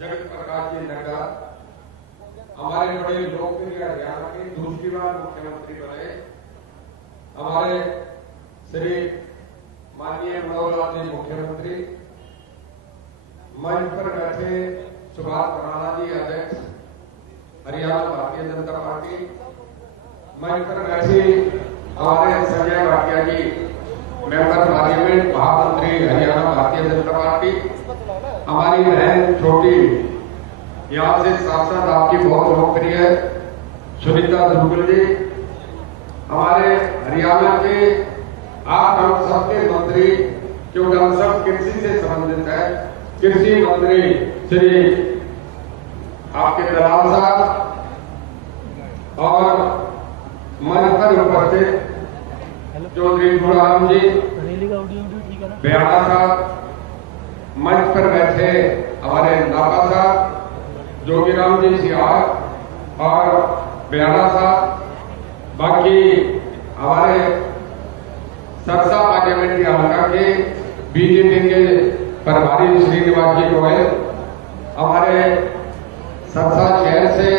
जगत प्रकाश जी नड्डा हमारे बड़े लोकप्रिय हरियाणा के दूसरी बार मुख्यमंत्री बने। हमारे श्री माननीय मनोहर लाल जी मुख्यमंत्री, मंच पर बैठे सुभाष बराला जी अध्यक्ष हरियाणा भारतीय जनता पार्टी, मंच पर बैठे हमारे संजय भाटिया जी मेंबर पार्लियामेंट महामंत्री हरियाणा भारतीय जनता पार्टी, हमारी बहन छोटी यहाँ से सांसद आपकी बहुत लोकप्रिय सुनीता दुर्गुल जी, हमारे हरियाणा के आप हम सबके मंत्री, क्योंकि हम सब कृषि से संबंधित है, कृषि मंत्री श्री आपके दलाल साहब और मंच पर उपस्थित चौधरी गुलाम जी बेहाड़ा साहब, मंच पर बैठे हमारे नापा साहब, जोगीराम जी सियार और बेहाड़ा साहब, बाकी हमारे सरसा पार्लियामेंट्री हल्का के बीजेपी के प्रभारी श्रीनिवास जी गोयल, हमारे सरसा शहर से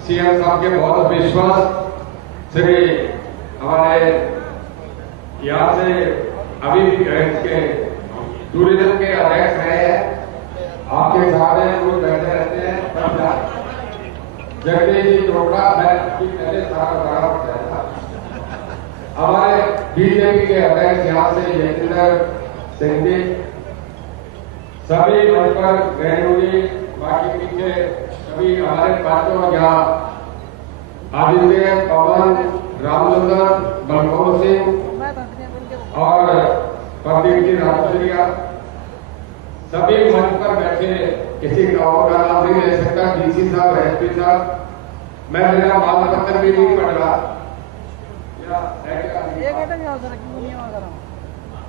सीएम साहब के बहुत विश्वास श्री हमारे यहाँ से अभी भी के टूरिज्म के अध्यक्ष रहे हैं, आपके सारे लोग बैठे रहते हैं। जगदीश जी चोपड़ा, मैं पहले सारा बड़ा था। हमारे बीजेपी के अध्यक्ष यहाँ से जयेंद्र सिंह जी, सभी मंच पर रेणु जी, बाकी पीछे सभी हमारे पांचों यहाँ आदित्य, पवन, रामचंद्र, बलकौर सिंह और प्रदीप जी राजपुरिया, सभी मंच पर बैठे, किसी गाँव का नाम नहीं ले सकता, डीसी साहब, एसपी साहब, मैं मेरा माल पत्र भी नहीं पढ़ रहा,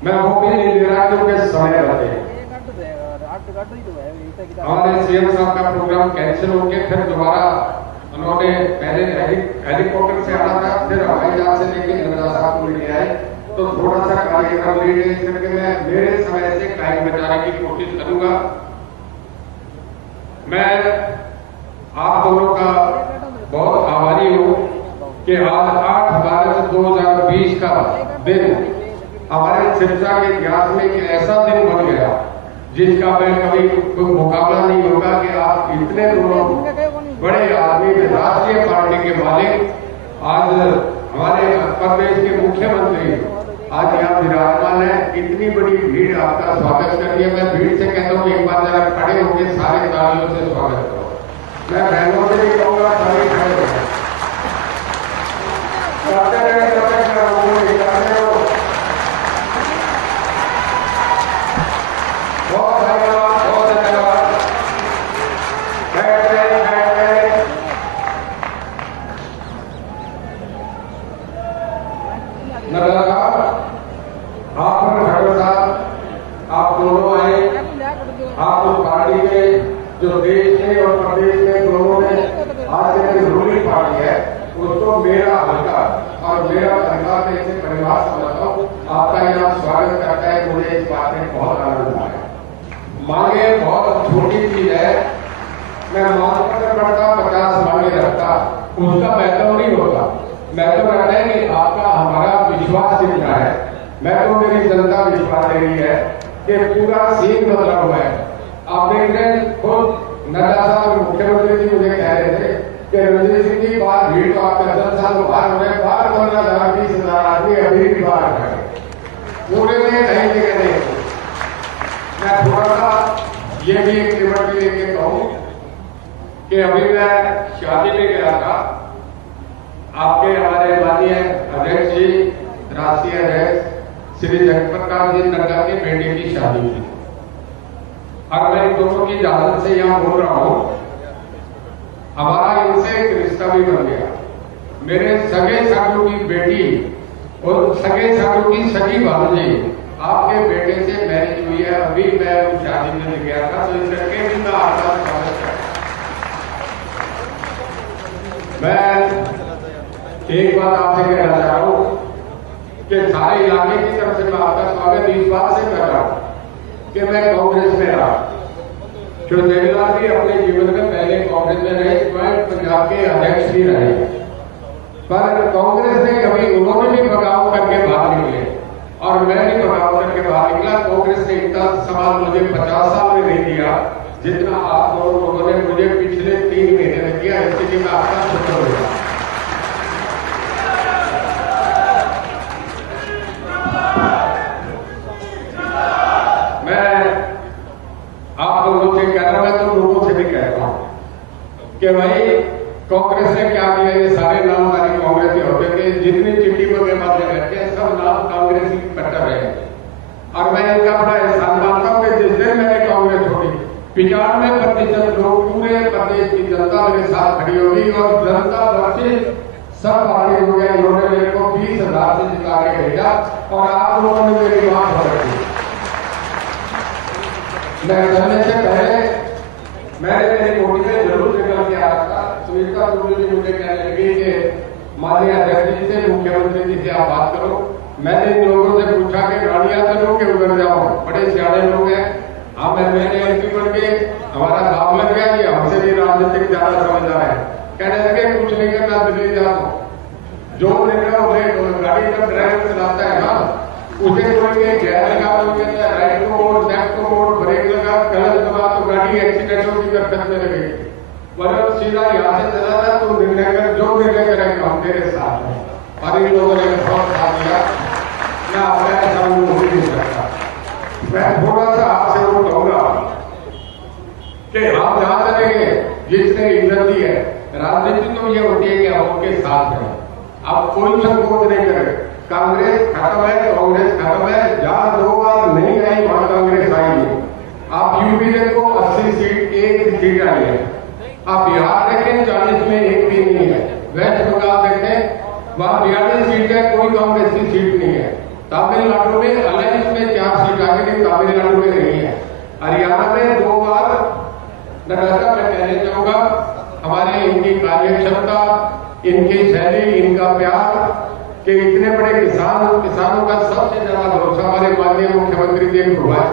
मैं वो भी नहीं दे रहा क्योंकि समय रहते। हमारे सीएम साहब का प्रोग्राम कैंसिल हो गया, फिर दोबारा उन्होंने पहले हेलीकॉप्टर से आना था, फिर हवाई जहाज से लेके नड्डा साहब को लेके आए, तो थोड़ा सा कार्यक्रम लेट करके मैं मेरे समय से टाइम बचाने की कोशिश करूंगा। मैं आप दोनों का बहुत आभारी हूं कि आज 8 मार्च 2020 का दिन हमारे शिक्षा के इतिहास में एक ऐसा दिन बन गया जिसका मैं कभी कोई मुकाबला नहीं होगा कि आप इतने दोनों बड़े आदमी, राष्ट्रीय पार्टी के मालिक, आज हमारे प्रदेश के मुख्यमंत्री आज यहाँ विराजमान है। इतनी बड़ी भीड़ आपका स्वागत कर रही है। मैं भीड़ से कहता हूँ एक बार जरा खड़े होकर सारे तालियों से स्वागत करो। मैं बहनों से भी कहूँगा सारे खड़े हो, करते रहे, बहुत धन्यवाद, बहुत धन्यवाद। आप दोनों आए, आप उस पार्टी के जो देश में और प्रदेश में दोनों में आज की रूलिंग पार्टी है, उसको मेरा हल्का और मेरा परिवार में से परिवार समझता हूँ। आपका यहाँ स्वागत करता है, मुझे इस बात में बहुत आनंद आया। मांगे बहुत छोटी चीज है, मैं मांग पत्र पढ़ता 50 मांगे रखता, उसका महत्व नहीं होता। महत्व रहता है कि आपका हमारा विश्वास कितना है। मैं तो मेरी जनता विश्वास दे रही है कि पूरा सीन बदला हुआ है। आप देख रहे हैं, खुद नड्डा साहब मुख्यमंत्री जी मुझे कह रहे थे कि रणजीत सिंह जी बाहर भीड़ तो आपके 10 साल बाहर हो गए, बाहर 15,000 20,000 आदमी अभी भी बाहर है, पूरे में कहीं जगह नहीं। मैं थोड़ा सा ये भी एक लिबर्टी लेके कहूँ कि अभी मैं शादी में गया था, आपके हमारे माननीय अध्यक्ष जी, राष्ट्रीय अध्यक्ष श्री जगत प्रकाश जी नड्डा के बेटे की शादी थी, और मैं दोनों की इजाजत से यहाँ बोल रहा हूँ। हमारा इनसे एक रिश्ता भी बन गया। मेरे सगे साधु की बेटी और सगे साधु की सगी भांजी आपके बेटे से मैरिज हुई है। अभी मैं उस शादी में गया था, तो इस लड़के भी मैं आपका स्वागत करता। मैं एक बात आपसे कहना चाह रहा हूँ कि सारे इलाके की तरफ से मैं आपका स्वागत इस बात से कर रहा हूँ कि मैं कांग्रेस में रहा, श्री देवीलाल जी अपने जीवन में पहले कांग्रेस में रहे, स्वयं पंजाब के अध्यक्ष भी रहे, पर कांग्रेस ने कभी उन्होंने भी बगावत करके बाहर निकले और मैं भी बगावत करके बाहर निकला। कांग्रेस ने इतना सवाल मुझे 50 साल में नहीं दिया जितना आप लोगों ने मुझे पिछले 3 महीने में किया। इसके लिए मैं आपका शुक्र हूँ। मैं आप लोगों से कह रहा हूं, मैं तो लोगों से भी कह रहा हूं कि भाई कांग्रेस ने क्या किया। ये सारे नाम हमारी कांग्रेस के होते थे, जितनी चिट्ठी पर बातें रहते हैं सब नाम कांग्रेस की कट्टर रहे और मैं इनका बड़ा एहसान मानता हूं कि जिस दिन मैंने कांग्रेस छोड़ी 95% लोग पूरे प्रदेश की जनता मेरे साथ खड़ी होगी और जनता बच्चे सब आगे हो गए। इन्होंने मेरे को 20,000 से जिता के भेजा और आप लोगों ने मेरी बात हो रखी। मैं चलने से पहले मैंने मेरी कोठी में जरूर निकल के आया था। सुनीता गुरु जी मुझे कहने लगी कि माननीय अध्यक्ष जी से, मुख्यमंत्री जी से आप बात करो। मैंने इन लोगों से पूछा कि गाड़ियां चलो के उधर जाओ, बड़े सियाने लोग हैं। हाँ, मैंने एमपी बन के हमारा गांव लग गया, ये हमसे भी राजनीतिक ज्यादा समझदार है। कहने लगे कुछ नहीं करना, दिल्ली जाओ, जो निकला उसे गाड़ी का ड्राइवर चलाता है ना, उसे कोई गैर लगा दोगे, राइट को मोड़, लेफ्ट को मोड़, ब्रेक लगा, गलत दबा तो गाड़ी एक्सीडेंटों की करकत में लगेगी। वरना सीधा यहाँ से चला था, तो निर्णय कर, जो निर्णय करेगा हम तेरे साथ हैं। और इन लोगों ने बहुत साथ दिया। मैं अपना ऐसा नहीं सकता। मैं थोड़ा सा आपसे वो कहूंगा कि हम जहां चलेंगे जिसने इज्जत दी है, राजनीति तो ये होती है कि हम उनके साथ हैं। आप कोई संकोच नहीं करें। कांग्रेस खत्म है, कांग्रेस खत्म है। जहां 2 बार नहीं आई वहां कांग्रेस आएगी। आप यूपी देखो 80 सीट, 1 सीट आई है। आप बिहार देखें 40 में 1 भी नहीं है। वेस्ट बंगाल देखें वहां 42 सीट है, कोई कांग्रेस की सीट नहीं है। तमिलनाडु में अलायंस में 4 सीट आ गई, तमिलनाडु में नहीं है। हरियाणा में 2 बार लगातार। मैं कहना चाहूंगा हमारी इनकी कार्य क्षमता, इनकी शैली, इनका प्यार कि इतने बड़े किसानों का सबसे ज्यादा भरोसा हमारे माननीय मुख्यमंत्री जी को हुआ है।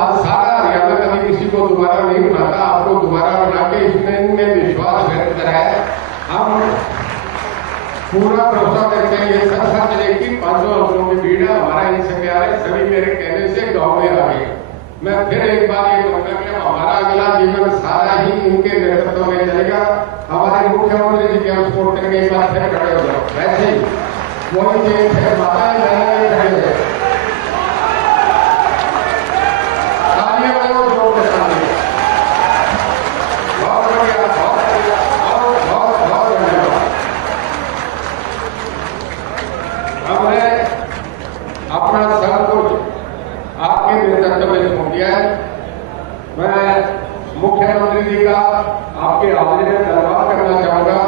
आज सारा हरियाणा कभी किसी को दोबारा नहीं बनाता, आपको दोबारा बना के इसमें विश्वास व्यक्त करा है। हम पूरा भरोसा करते हैं ये सच है कि 500 अफसरों की भीड़ है। हमारा इनसे प्यार है, सभी मेरे कहने से गाँव में आ गए। मैं फिर एक बार ये कहूंगा कि हमारा अगला जीवन सारा ही इनके नेतृत्व में चलेगा। हमारे मुख्यमंत्री जी के हम सपोर्ट करेंगे। एक बार फिर खड़े हो जाओ, वैसे ही वही चीज है, माता खड़े है। अपना सब कुछ आपके नेतृत्व में छोड़ दिया है। मैं मुख्यमंत्री जी का आपके हाजिरी में धन्यवाद करना चाहूंगा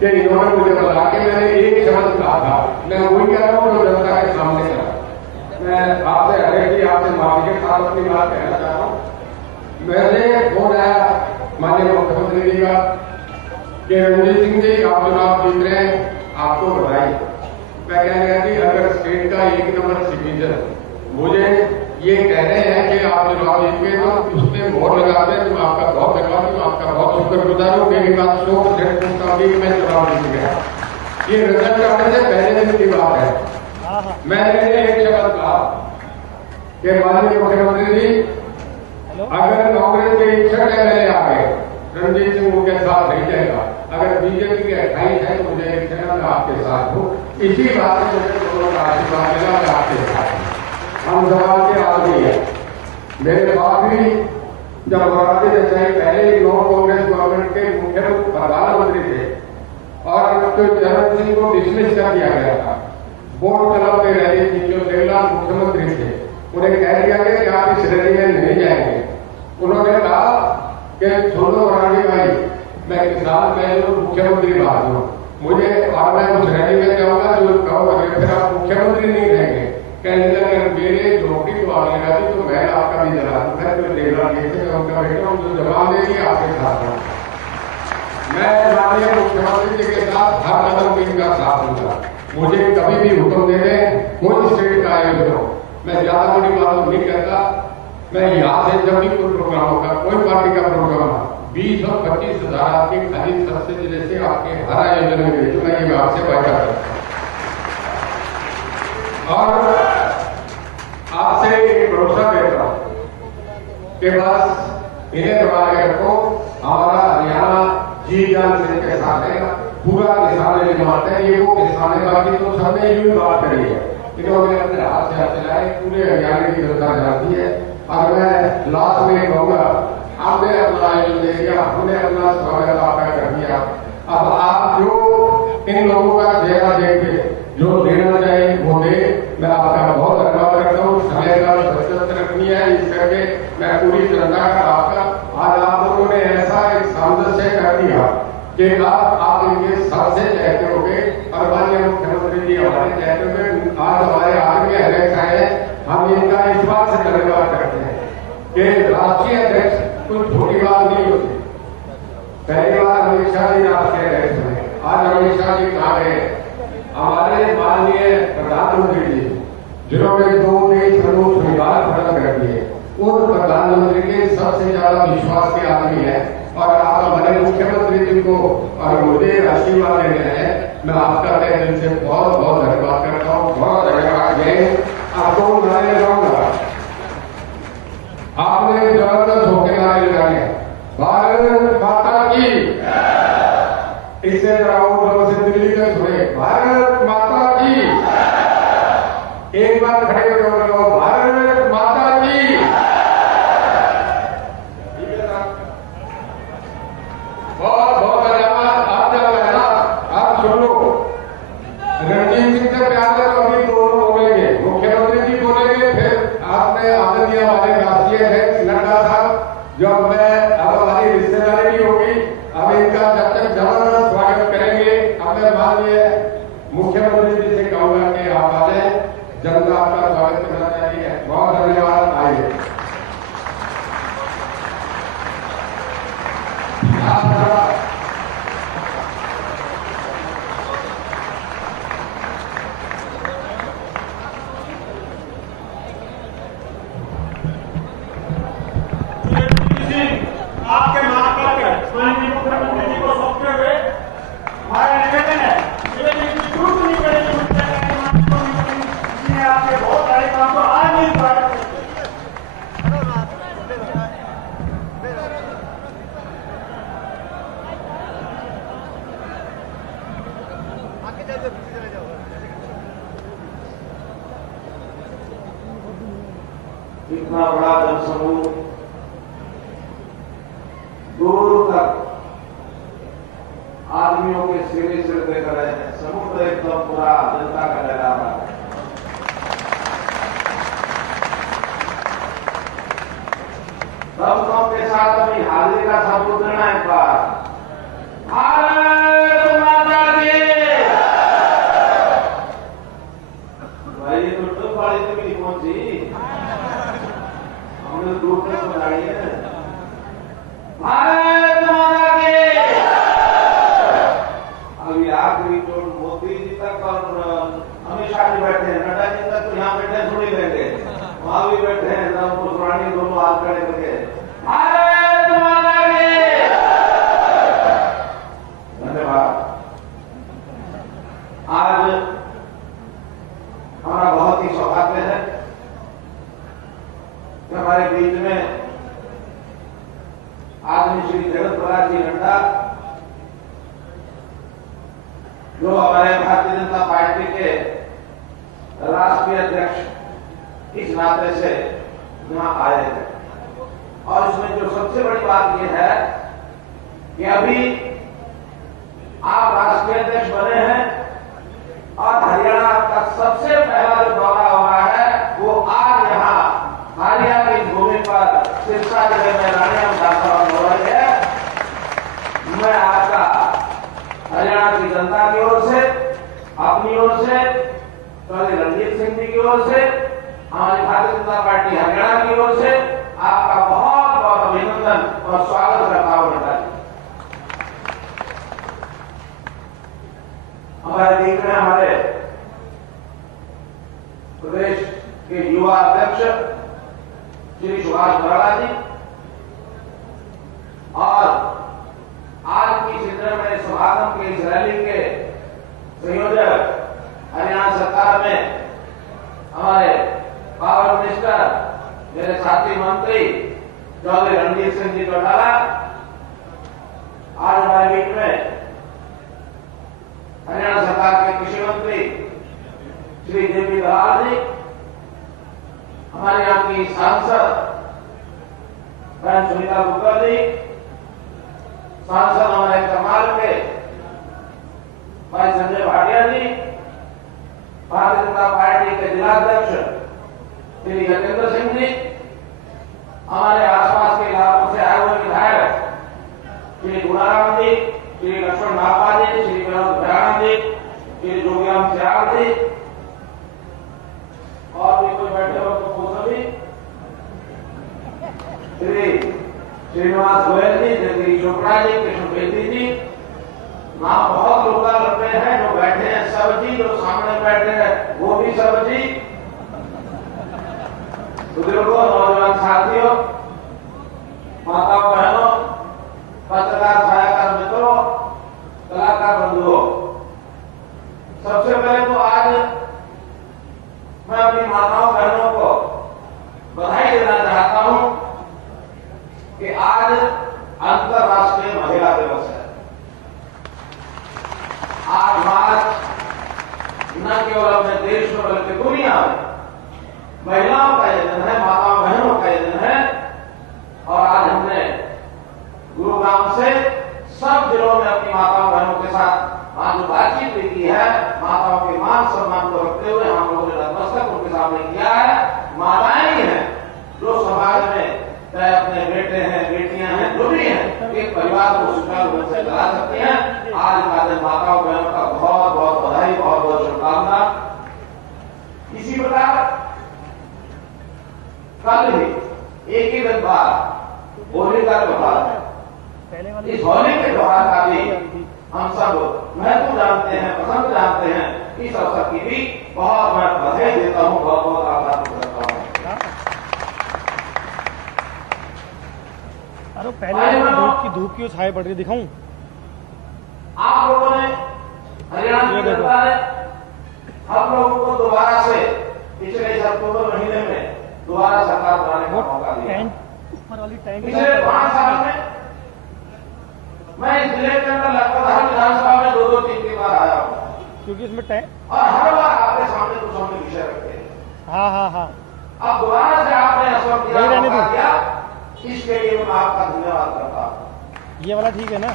कि इन्होंने मुझे बता के मैंने एक शब्द कहा था, मैं वही कह रहा हूँ जो जनता के सामने का। मैं आपसे हरेक जी आपसे माफी के साथ अपनी बात कहना चाह रहा हूँ। मैंने फोन आया माननीय मुख्यमंत्री जी का कि रणजीत सिंह जी आप चुनाव जीत रहे हैं, आपको बधाई। मैं कह रहा कि अगर स्टेट का 1 नंबर सिटीजन मुझे ये कह रहे हैं कि आप चुनाव जीत गए तो उसमें मोहर लगाते हैं, तो मैं आपका बहुत धन्यवाद हूँ, आपका बहुत शुक्रगुजार हूँ। मेरी बात 100% पूछता हूँ कि मैं चुनाव जीत गया। ये रिजल्ट आने से पहले दिन की बात है। मैंने एक शब्द कहा कि माननीय मुख्यमंत्री जी अगर कांग्रेस के 61 MLA आ गए, रणजीत सिंह उनके साथ नहीं जाएगा। अगर बीजेपी के 28 है तो मुझे एक मैं आपके साथ हूँ। इसी बात में मुझे लोगों का आशीर्वाद मिला, मैं आपके साथ हूँ। हम सवाल के आदमी है। मेरे बाप भी जब मोरारजी देसाई पहले नॉन कांग्रेस गवर्नमेंट के मुख्य प्रधानमंत्री थे और तो चरण सिंह को डिसमिस कर दिया गया था। बोर्ड क्लब में रहे थी जो देवलाल मुख्यमंत्री थे, उन्हें कह दिया गया कि आप इस रैली में नहीं जाएंगे। उन्होंने कहा कि छोड़ो मोरारजी भाई, मैं किसान पहले मुख्यमंत्री बात हूँ, मुझे और मैं उस रैली में जाऊंगा जो कहो फिर आप मुख्यमंत्री नहीं रहेंगे। कहने लगे मेरे नौकरी को आग लगा दी तो मैं आपका भी जला दूंगा। तो देवलाल उनका बेटा जो जवाब देगी आपके साथ हूँ। मैं माननीय मुख्यमंत्री जी के साथ हर कदम में इनका साथ दूंगा। मुझे कभी भी हुक्म दे दें, कोई स्टेट का आयोजन हो, मैं ज्यादा बड़ी बात नहीं कहता। मैं यहाँ से जब भी कोई प्रोग्राम होगा, कोई पार्टी का प्रोग्राम होगा, 20 और 25 हजार आपके खाली सबसे जिले से आपके हर आयोजन में भेजू, मैं ये आपसे वादा करता हूँ और आपसे एक भरोसा देता हूँ कि बस इन्हें दबा के रखो। हमारा हरियाणा जी जान से इनके साथ है, पूरा किसान निर्माण है, ये वो किसान है, बाकी तो सबने यूं बात करी है, इन्होंने अपने हाथ से हाथ चलाए, पूरे हरियाणा की जनता जानती है। और मैं लास्ट में कहूंगा, आपने अपना आयोजन दे दिया, हमने अपना स्वागत आपका कर दिया, अब आप जो इन लोगों का चेहरा देख के जो देना चाहिए वो दे। मैं आपका बहुत धन्यवाद करता हूँ। समय का बचत रखनी है, इस करके मैं पूरी जनता का आपका आज आप लोगों ने ऐसा एक सामंजस्य कर दिया कि आप इनके सबसे कहते हो गए और माननीय मुख्यमंत्री जी हमारे कहते हुए आज हमारे आगे अध्यक्ष आए, हम इनका इस बात से धन्यवाद करते हैं कि राष्ट्रीय अध्यक्ष कुछ छोटी बात नहीं होती। पहली बार अमित शाह जी राष्ट्रीय अध्यक्ष हुए, आज अमित शाह जी कहा गए, हमारे माननीय प्रधानमंत्री जी जिन्होंने 2 देश प्रमुख विभाग खत्म कर दिए, उन प्रधानमंत्री के सबसे ज्यादा विश्वास के आदमी है और आप हमारे मुख्यमंत्री जी को और मुझे आशीर्वाद दे रहे हैं। मैं आपका तहे दिल से बहुत बहुत धन्यवाद करता हूँ, बहुत धन्यवाद। जय आपको नारे लगाऊंगा, आपने जबरदस्त होकर नारे लगाए, भारत माता की, इससे जरा और से दिल्ली तक सुने, भारत माता की, एक बार खड़े होकर बोलो, भारत माता की। बहुत बहुत धन्यवाद। आप जब है ना, आप सुन लो, रणजीत सिंह से प्यार है तो अभी दोनों बोलेंगे, मुख्यमंत्री जी बोलेंगे, फिर आपने आदरणीय हमारे राष्ट्रीय अध्यक्ष नड्डा साहब, जो मैं अब हमारी रिश्तेदारी भी होगी, अब इनका जब तक जबरदस्त स्वागत करेंगे। अब मैं माननीय मुख्यमंत्री जी से कहूंगा कि आप आए, जनता आपका स्वागत करना चाहिए। बहुत धन्यवाद। आइए आपके मार्फत माननीय मुख्यमंत्री जी को सौंपते हुए हमारा निवेदन है, छूट नहीं करेगी मुझसे आपके बहुत सारे काम को आज नहीं स्वागत इतना बड़ा जनसमूह दूर तक आदमियों के सिरे सिर देख रहे हैं, समुद्र एकदम पूरा जनता का लहरा रहा है। सबकों के साथ अपनी हाजिरी का सबूत देना एक बार, भारत माता की। भाई ये तो टूट वाली तक नहीं पहुंची, हमने दूर तक पहुंचाई है। भारत माता की। अभी आखिरी जो मोदी जी तक और अमित शाह जी बैठे हैं, नड्डा जी तक तो यहाँ बैठे थोड़ी रहेंगे, वहां भी बैठे हैं, पुरानी दोनों हाथ खड़े करके भारत माता की। धन्यवाद। आज हमारा बहुत ही सौभाग्य है कि हमारे बीच में आदमी श्री जगत प्रकाश जी नड्डा, जो हमारे भारतीय जनता पार्टी के राष्ट्रीय अध्यक्ष इस नाते से यहाँ आए हैं। और इसमें जो सबसे बड़ी बात यह है कि अभी आप राष्ट्रीय अध्यक्ष बने हैं और हरियाणा का सबसे पहला जो दौरा हो रहा है वो आज यहाँ हालिया की भूमि पर सिरसा जिले में रानिया विधानसभा हो रही है। मैं आपका हरियाणा की जनता की ओर से, अपनी ओर से, रणजीत सिंह जी की ओर से, हमारी भारतीय जनता पार्टी हरियाणा की ओर से आपका बहुत बहुत अभिनंदन और स्वागत करता हूं। हमारे बीच में हमारे प्रदेश के युवा अध्यक्ष श्री सुभाष बराला जी और आज की चित्र में समागम के इस रैली के संयोजक हरियाणा सरकार में हमारे पावर मिनिस्टर मेरे साथी मंत्री चौधरी रणजीत सिंह जी चौटाला, आज हमारे बीच में हरियाणा सरकार के कृषि मंत्री श्री जेपी दलाल जी, हमारे यहाँ की सांसद बहन सुनीता गुप्ता जी, सांसद हमारे करनाल के भाई संजय भाटिया जी, भारतीय जनता पार्टी के जिलाध्यक्ष श्री गजेंद्र सिंह जी, हमारे आसपास के इलाकों से आए हुए विधायक श्री गुणाराम जी, श्री लक्ष्मण नापा जी, श्री विनोद भयाना जी, श्री जोगीराम सियाल जी, और भी कोई बैठे हो तो वो सभी, श्री श्रीनिवास गोयल जी, जगदीश चोपड़ा जी, कृष्ण बेदी जी, नाम बहुत लोग लग हैं जो बैठे हैं सब जी, जो सामने बैठे हैं वो भी सब जी, बुजुर्गों, नौजवान साथियों, माताओं बहनों, पत्रकार छायाकार मित्रों, कलाकार बंधुओं, सबसे पहले तो आज मैं अपनी माताओं बहनों को बधाई देना चाहता हूं कि आज अंतर्राष्ट्रीय महिला दिवस है। 8 मार्च न केवल अपने देश में बल्कि दुनिया में महिलाओं का यह दिन है, माताओं बहनों का यह दिन है। और आज हमने गुरुग्राम से सब जिलों में अपनी माताओं बहनों के साथ आज बातचीत भी की है। माताओं के मान सम्मान को रखते हुए हम लोगों ने नतमस्तक उनके सामने किया है। माताएं ही हैं जो समाज में चाहे अपने बेटे हैं, बेटियां हैं, जो भी हैं, एक परिवार को सुचारू रूप से चला सकती हैं। आज का दिन माताओं बहनों का बहुत बहुत बधाई, बहुत बहुत शुभकामना। इसी प्रकार कल ही एक ही दिन बाद होली का त्योहार है। इस होली के त्योहार का भी हम सब महत्व जानते हैं, पसंद जानते हैं। इस अवसर की भी बहुत मैं बधाई देता हूं, बहुत बहुत आभार करता हूं। अरे पहले धूप की छाया पड़ रही दिखाऊं? आप लोगों ने, हरियाणा की जनता ने हम लोगों को दोबारा से पिछले इस अक्टूबर महीने में दोबारा सरकार बनाने का मौका दिया। ऊपर वाली टैंक पिछले 5 साल में मैं इस जिले के अंदर लगभग हर विधानसभा में 2-2, 3 बार आया हूँ, क्योंकि इसमें टैंक और हर बार आपके सामने कुछ हमने विषय रखे हैं। हाँ हाँ हाँ, अब दोबारा से आपने असर दिया, नहीं रहने मौका दो। दिया, इसके लिए मैं आपका धन्यवाद करता हूँ। ये वाला ठीक है ना?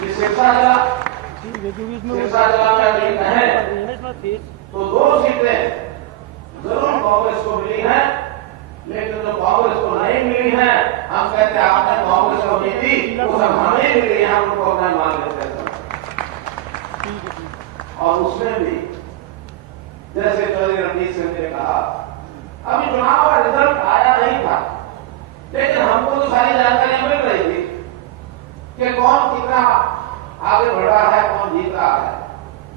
ये सिरसा जिला, ठीक है, क्योंकि इसमें सिरसा जिला में अगर कहें तो 2 सीटें जरूर कांग्रेस को मिली हैं, लेकिन जो कांग्रेस को नहीं मिली है, हम कहते हैं आपने कांग्रेस को नहीं दी, वो सब हमें मिली है, हम उनको अपना मान लेते हैं। और उसमें भी जैसे चौधरी रणजीत सिंह ने कहा, अभी चुनाव का रिजल्ट आया नहीं था, लेकिन हमको तो सारी जानकारियां मिल रही थी कि कौन कितना आगे बढ़ रहा है, कौन जीत रहा है।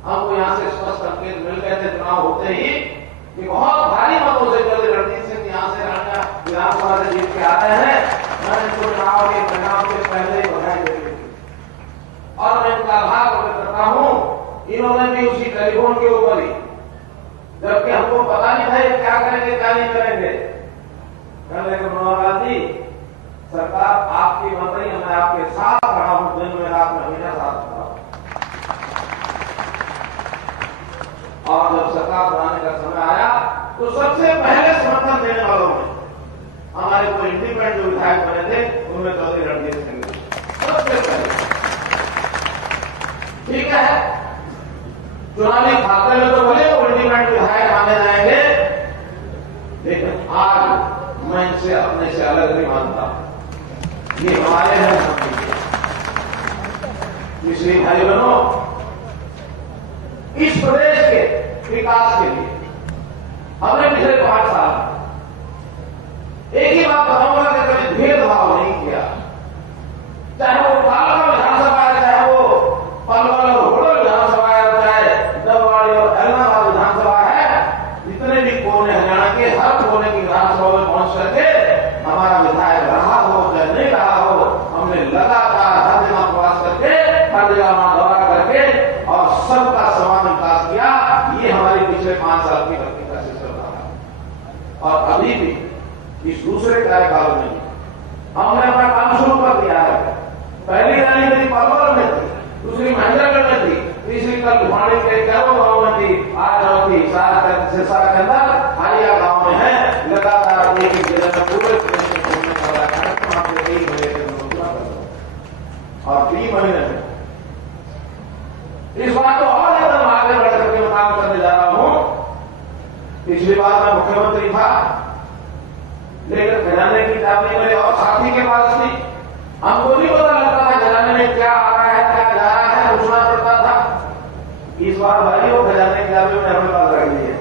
हमको यहां से स्पष्ट संकेत मिल गए थे चुनाव होते ही कि बहुत भारी मतों से चौधरी रणजीत सिंह यहां से विधानसभा से जीत के आ रहे हैं। मैंने इनको चुनाव के परिणाम से पहले ही बधाई दे दी और मैं इनका आभार व्यक्त करता हूं। इन्होंने भी उसी टेलीफोन के ऊपर ही, जबकि हमको पता नहीं था ये क्या करेंगे क्या नहीं करेंगे, कहने के मनोहर लाल जी सरकार आपकी बन रही है, मैं आपके साथ रहा हूं, दिन में रात में हमेशा साथ रहा हूं। और जब सरकार बनाने का समय आया तो सबसे पहले समर्थन देने वालों में हमारे कोई इंडिपेंडेंट जो विधायक बने थे उनमें चौधरी रणजीत सिंह सबसे पहले। ठीक है, चुनावी खाते में तो बोले वो इंडिपेंडेंट विधायक माने जाएंगे, लेकिन आज मैं इनसे अपने से अलग नहीं मानता। ये हमारे हैं, इसलिए भाई बहनों, इस प्रदेश के विकास के लिए हमने पिछले 5 साल एक ही बात बताऊंगा कि कभी भेदभाव नहीं किया। चाहे वो कालका विधानसभा है, चाहे वो पलवल और होड़ो विधानसभा है, चाहे डबवाड़ी और ऐलनाबाद विधानसभा है, जितने भी कोने हरियाणा के हर कोने की विधानसभा में पहुंच करके जगह जगह वहां दौरा करके और सबका सवाल विकास किया। ये हमारी पिछले 5 साल की भर्ती का सिस्टम रहा और अभी भी इस दूसरे कार्यकाल में हमने अपना काम शुरू कर दिया है। पहली रैली मेरी पालघर में थी, दूसरी महेंद्रगढ़ में थी, तीसरी कल भिवाड़ी के कैरो गांव में थी, आज चौथी सिरसा के अंदर हालिया गांव में है। लगातार एक जिले में पूरे प्रदेश में घूमने का कार्यक्रम आपके 3 महीने के अंदर पूरा कर दो और 3 महीने में इस बात को और एकदम आगे बढ़ करके मैं काम करने जा रहा हूं। पिछली बार मैं मुख्यमंत्री था, लेकिन खजाने की चाबी मेरे और साथी के पास थी। हमको नहीं पता लगता था खजाने में क्या आ रहा है, क्या जा रहा है, पूछना पड़ता था। इस बार भाई वो खजाने की चाबी मैंने अपने पास रख दी है,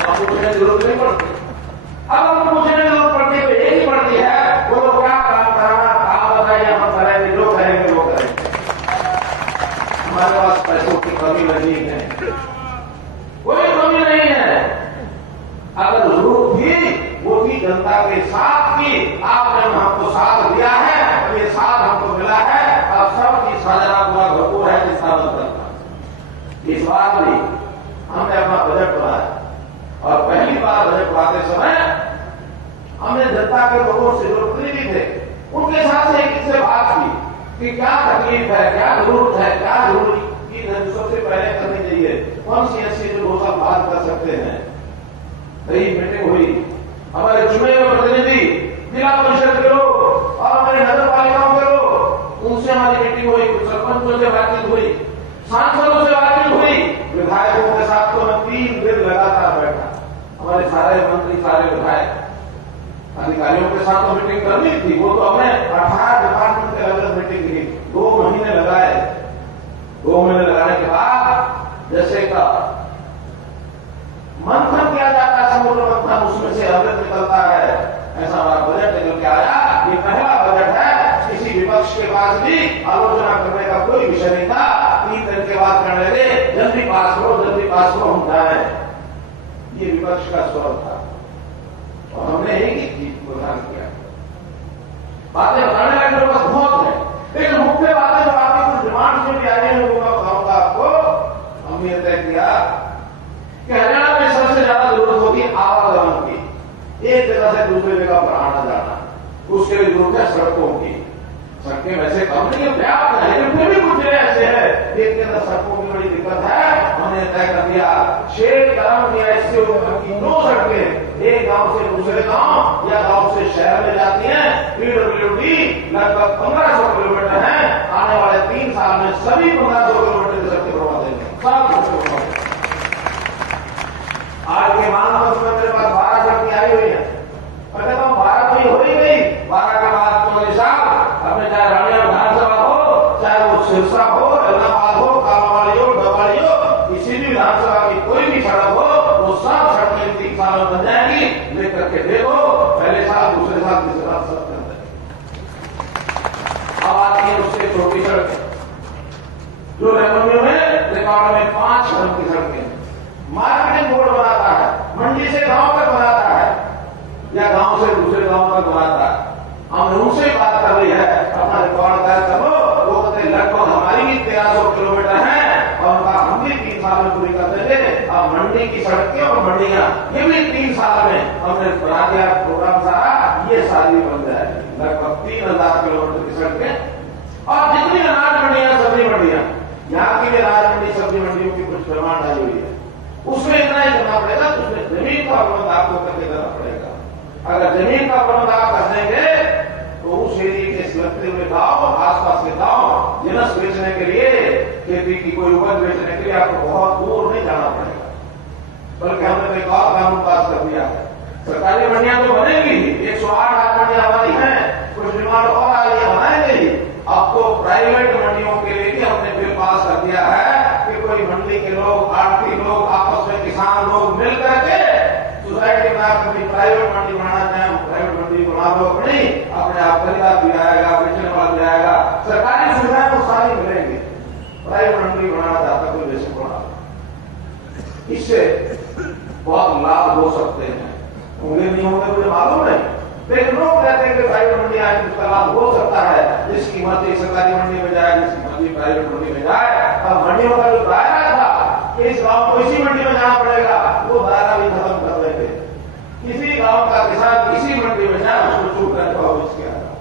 अब पूछने की जरूरत नहीं पड़ती। अब हम पूछने की जरूरत पड़ती है, एक ही पड़ती है, वो लोग क्या काम कराना, आप बताइए, हम करेंगे, जो करेंगे वो करेंगे। हमारे पास पैसों की कमी नहीं है, कोई कमी नहीं है। अगर जरूरत थी वो भी जनता के साथ की, आपने हमको साथ दिया है और ये साथ हमको मिला है। अब सबकी साझा पूरा भरपूर है, चिंता मत करना। इस बार भी हमने अपना बजट बढ़ाया और पहली बार बजट बढ़ाते समय हमने जनता के लोगों से जो प्रतिनिधि थे उनके साथ से एक से बात की कि क्या तकलीफ है, क्या जरूरत है, क्या जरूरी चीज है जो सबसे पहले करनी चाहिए, कौन सी ऐसी जो 2 साल बाद कर सकते हैं। नई मीटिंग हुई, हमारे चुने हुए प्रतिनिधि, जिला परिषद के लोग और हमारे नगर पालिकाओं के लोग, उनसे हमारी मीटिंग हुई, कुछ सरपंचों से बातचीत हुई, सांसदों से बातचीत हुई, विधायकों के साथ तो मैं 3 दिन लगातार बैठा। हमारे सारे मंत्री, सारे विधायक, अधिकारियों के साथ तो मीटिंग करनी थी, वो तो हमने 18 डिपार्टमेंट के अलग मीटिंग की, 2 महीने लगाए। 2 महीने लगाने के बाद जैसे का मंथन किया जाता है, समुद्र मंथन, उसमें से अमृत निकलता है, ऐसा हमारा बजट निकल के आया। ये पहला बजट है, किसी विपक्ष के पास भी आलोचना करने का कोई विषय नहीं था। 3 दिन के बाद कहने लगे जल्दी पास करो, जल्दी पास करो, हम जाए। ये विपक्ष का स्वर था और हमने एक ही चीज को ध्यान किया। बातें बताने लगे मेरे पास बहुत है, लेकिन मुख्य बातें जो आपकी कुछ डिमांड में भी आ रही है वो मैं बताऊंगा आपको। हमने तय किया कि हरियाणा में सबसे ज्यादा जरूरत होती है आवागमन की, एक जगह से दूसरी जगह पर आना जाना, उसके लिए जरूरत है सड़कों की। सड़कें वैसे कम नहीं है, पर्याप्त है, लेकिन फिर भी कुछ जिले ऐसे हैं जिनके अंदर सड़कों की बड़ी दिक्कत है। हमने तय कर दिया, शेड कदम दिया, इससे ऊपर की 2 सड़कें एक गांव से दूसरे गांव या गांव से शहर में जाती हैं, PWD लगभग 1500 किलोमीटर है। आने वाले 3 साल में सभी 1500 किलोमीटर की सड़कें बनवा देंगे, सब। आज के मानव में मेरे पास 12 सड़कें आई हुई है, मैं कहता हूं 12 तो हो ही गई। 12 के बाद चौधरी साहब अपने चाहे रानिया विधानसभा हो, चाहे वो सिरसा हो, इलाहाबाद हो, कालावाड़ी हो, डबाड़ी हो, किसी भी विधानसभा की कोई भी सड़क हो, वो सब सड़कें 3 साल में बन जाएंगी। लेकर के देखो, पहले साल, दूसरे साल, तीसरे साल सब के अंदर। अब आती है उससे छोटी सड़कें जो रेवेन्यू में रिकॉर्ड में 5 कदम की सड़कें मार्केटिंग बोर्ड बनाता है, मंडी से गांव तक बनाता है या गांव से दूसरे गांव तक बनाता है। हमने उनसे बात कर रही है, अपना रिकॉर्ड तैयार करो। वो कहते लगभग हमारी भी 1300 किलोमीटर है और उनका हम भी 3 साल में पूरी कर देंगे। अब मंडी की सड़कें और मंडियां ये भी 3 साल में हमने बना दिया प्रोग्राम सारा, ये सारी बन जाएगी। लगभग 3000 किलोमीटर की सड़कें और जितनी अनाज मंडियां, सब्जी मंडियां, यहाँ की भी अनाज मंडी, सब्जी मंडियों की कुछ डिमांड आई हुई है, उसमें इतना ही करना पड़ेगा, उसमें जमीन का प्रबंध आपको करके करना पड़ेगा। अगर जमीन का प्रबंध आप कर देंगे तो उस एरिया के लगते हुए गांव, आसपास के गांव जिनस बेचने के लिए, खेती की कोई उपज बेचने के लिए आपको बहुत दूर नहीं जाना पड़ेगा। बल्कि हमने एक और कानून पास कर दिया है, सरकारी मंडियां तो बनेगी, 108 मंडियां हमारी हैं, कुछ डिमांड और आ रही है, बनाएंगे ही। अब तो प्राइवेट मंडियों के लिए भी हमने बिल पास कर दिया है कि कोई मंडी के लोग, आड़ती लोग, आपस में किसान लोग मिल करके सोसाइटी बना कर प्राइवेट मंडी बनाना चाहे, प्राइवेट मंडी बना लो अपनी, अपने आप खरीदार भी आएगा, बेचने वाला भी आएगा, सरकारी सुविधाएं तो सारी मिलेंगी। प्राइवेट मंडी बनाना चाहता कोई वैसे बना, इससे बहुत लाभ हो सकते हैं। होंगे नहीं होंगे मुझे मालूम नहीं, लेकिन लोग कहते हैं कि प्राइवेट मंडी आए उसका लाभ हो सकता है। जिसकी मर्जी सरकारी मंडी में जाए, जिसकी मर्जी प्राइवेट मंडी में जाए। अब मंडियों का जो दायरा था कि इस गांव को इसी मंडी में जाना पड़ेगा, वो दायरा भी खत्म कर देंगे। किसी गांव का किसान किसी मंडी में जाए, उसको छूट रखा हो इसके अंदर।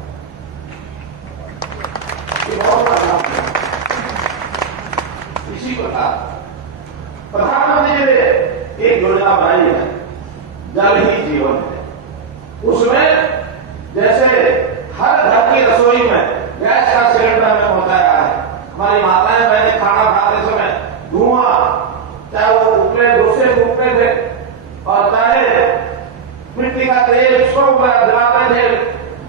ये बहुत बड़ा काम है। इसी प्रकार प्रधानमंत्री जी ने एक योजना बनाई है, जल ही जीवन है। उसमें जैसे हर घर की रसोई में गैस का सिलेंडर हमें पहुंचाया है। हमारी माताएं बहनें खाना खाते समय धुआं, चाहे वो उपले दूसरे उपले थे और चाहे मिट्टी का तेल स्टोव जलाते थे,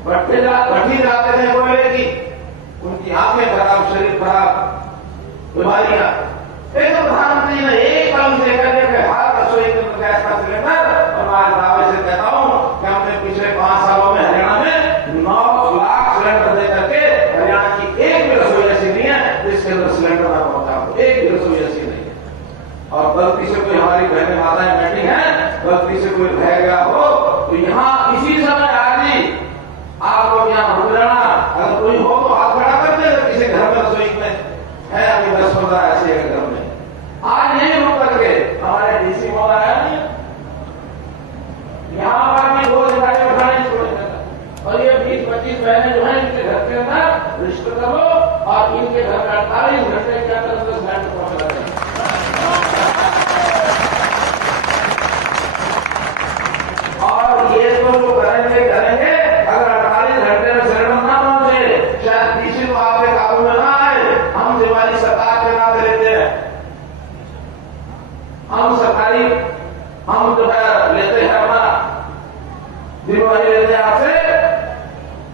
भट्टी जलाते थे कोयले की, उनकी आंखें खराब, शरीर खराब, बीमारियां। एक प्रधानमंत्री ने एक कदम से करके हर रसोई के अंदर गैस का सिलेंडर, और मैं दावे से कहता हूं कि हमने पिछले 5 सालों में हरियाणा में 9 लाख सिलेंडर दे करके हरियाणा की एक भी रसोई ऐसी नहीं है जिसके अंदर सिलेंडर ना पहुंचा हो। एक भी रसोई ऐसी नहीं है। और गलती से कोई हमारी बहनें माताएं बैठी हैं, गलती से कोई रह गया हो तो यहाँ इसी समय आज ही आप लोग यहाँ रुक जाना। अगर कोई हो तो हाथ खड़ा कर दे। किसी घर में रसोई में है अभी 10-15 ऐसे है घर में, आज यही रुक करके हमारे डीसी महोदय आया नहीं, यहाँ पर भी 2 जगह उठाने छोड़ेगा। और ये 20-25 बहनें जो है इनके घर के अंदर रजिस्टर करो और इनके घर में 48 घंटे के अंदर सिलेंडर पहुंचा दें। और ये तो जो करेंगे अगर 48 घंटे में सिलेंडर ना पहुंचे, शायद डीसी तो आपके काबू में ना आए, हम जिम्मेदारी सरकार के नाते लेते हैं। हम जो है लेते हैं अपना जिम्मेदारी लेते हैं आपसे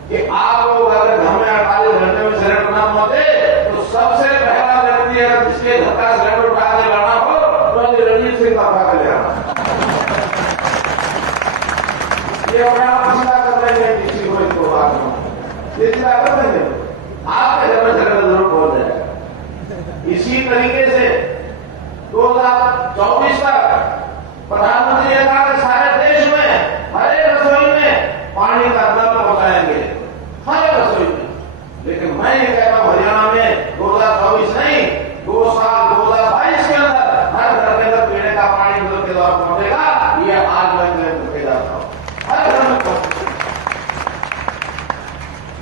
कि आप लोग अगर घर में 48 घंटे में सिलेंडर ना पहुंचे तो सबसे पहला व्यक्ति अगर जिसके घर का सिलेंडर उठा के लाना हो तो रणजीत सिंह का उठा के ले आना। ये अपने आप चिंता कर रहे हैं किसी को इसको बात में ये चिंता कर रहे हैं, आपके घर में सिलेंडर जरूर पहुंच जाएगा। इसी तरीके से 2024 तक प्रधानमंत्री ने कहा कि सारे देश में हर एक रसोई में पानी का नल पहुंचाएंगे, हर एक रसोई में। लेकिन मैं ये कहता हूं हरियाणा में 2024 नहीं, 2 साल 2022 के अंदर हर घर के अंदर पीने का पानी नल के द्वारा पहुंचेगा। ये आज मैं क्लेम करके जाता हूं, हर घर में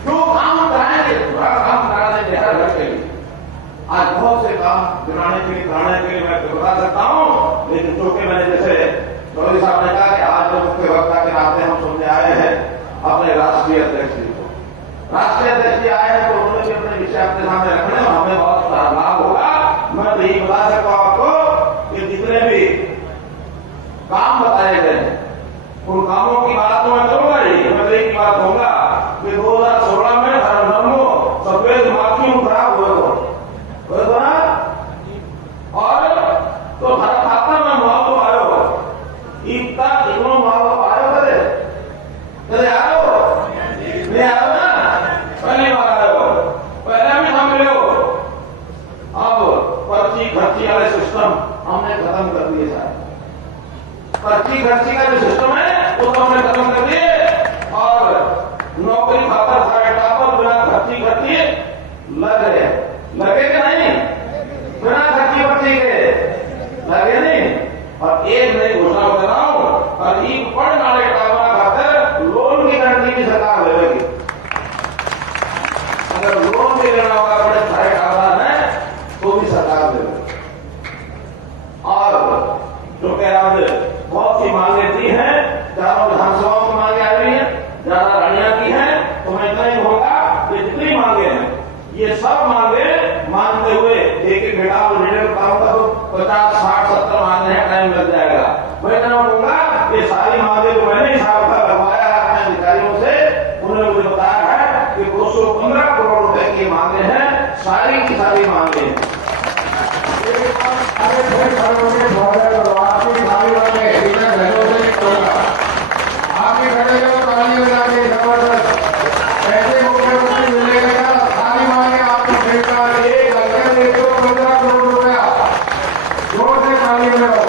जो काम कराएंगे पूरा काम करा देंगे हर घर के लिए। आज बहुत से काम कराने के लिए मैं बता सकता हूं, लेकिन चूंकि मैंने जैसे चौधरी साहब ने कहा कि आज जो मुख्य वक्ता के नाते हम सुनने आए हैं अपने राष्ट्रीय अध्यक्ष जी को, राष्ट्रीय अध्यक्ष जी आए हैं तो उन्होंने भी अपने विषय अपने सामने रखने में हमें बहुत लाभ होगा। मैं तो यही बता सकता हूं आपको कि जितने भी काम बताए गए हैं उन कामों की बात तो मैं करूंगा ही। मैं एक बात कहूंगा कि 2016 में धर्मो सफेद माखियों खराब हुए तो ना, और तो भारत खाता में मुआवजा आयो इतना इनो मुआवजा आयो कदे आयो नहीं आयो ना, पहली बार आयो, पहले भी हम मिले। अब पर्ची खर्ची वाले सिस्टम हमने खत्म कर दिए सारे। पर्ची खर्ची का जो सिस्टम है वो तो हमने खत्म कर दिए और नौकरी खातर सारे टापर बिना खर्ची लगे कि नहीं, बिना खर्ची पर्ची के लगे नहीं। और एक नई घोषणा कर रहा हूं, और एक पढ़ वाले टावर खातर लोन की गारंटी भी सरकार लेगी। अगर लोन भी लेना होगा बड़े सारे टावर है तो भी सरकार देगी। और जो कह रहा हूं बहुत सी मांगे दी हैं, चारों विधानसभाओं की मांगे आ रही है, ज्यादा रानियां की हैं, तो मैं इतना ही होगा कि जितनी मांगे हैं ये सब मांगे मानते हुए एक बेटा को निर्णय बताऊंगा तो 50, 60, 70 मांगने हैं, टाइम लग जाएगा। मैं इतना कहूंगा ये सारी मांगे जो मैंने हिसाब का लगवाया अपने अधिकारियों से, उन्होंने मुझे बताया है कि 215 करोड़ रुपए की मांगे हैं, सारी की सारी मांगे हैं। आपके खड़े को ताली बजा के जबरदस्त ऐसे मुख्यमंत्री मिलेगा, सारी मांगे आपको सरकार 1,15 करोड़ रुपया जोर से ताली बजाओ।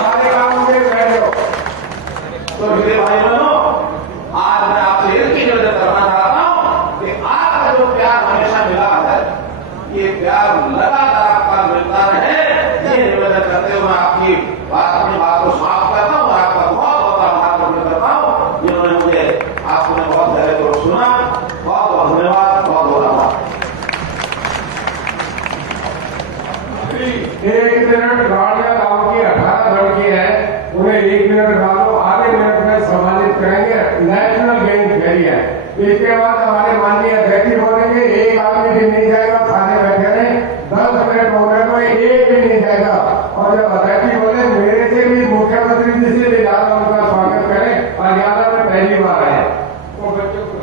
सारे काम के बैठ जाओ। तो मेरे भाई बहनों आज मैं आपसे एक ही निवेदन करना चाहता हूं कि आपका जो प्यार हमेशा मिला है, ये प्यार लगातार आपका मिलता रहे। ये निवेदन करते हुए मैं अपनी बात को समाप्त करता हूं और आपका बहुत बहुत आभार प्रकट करता हूं जिन्होंने मुझे आपने बहुत धैर्य पूर्वक सुना। बहुत बहुत धन्यवाद, बहुत बहुत आभार। 1 मिनट गाड़ियां गांव की 18 लड़की है, उन्हें 1 मिनट डालो, आधे मिनट में सम्मानित करेंगे। नेशनल गेम खेली है। इसके बाद हमारे माननीय अध्यक्ष बोलेंगे, एक आदमी भी नहीं जाएगा, खाने बैठे रहे 10 मिनट हो गए तो एक भी नहीं जाएगा। और जब अध्यक्ष बोले मेरे से भी मुख्यमंत्री जी से भी ज्यादा उनका स्वागत करें, और ज्यादा में पहली बार आए वो बच्चों को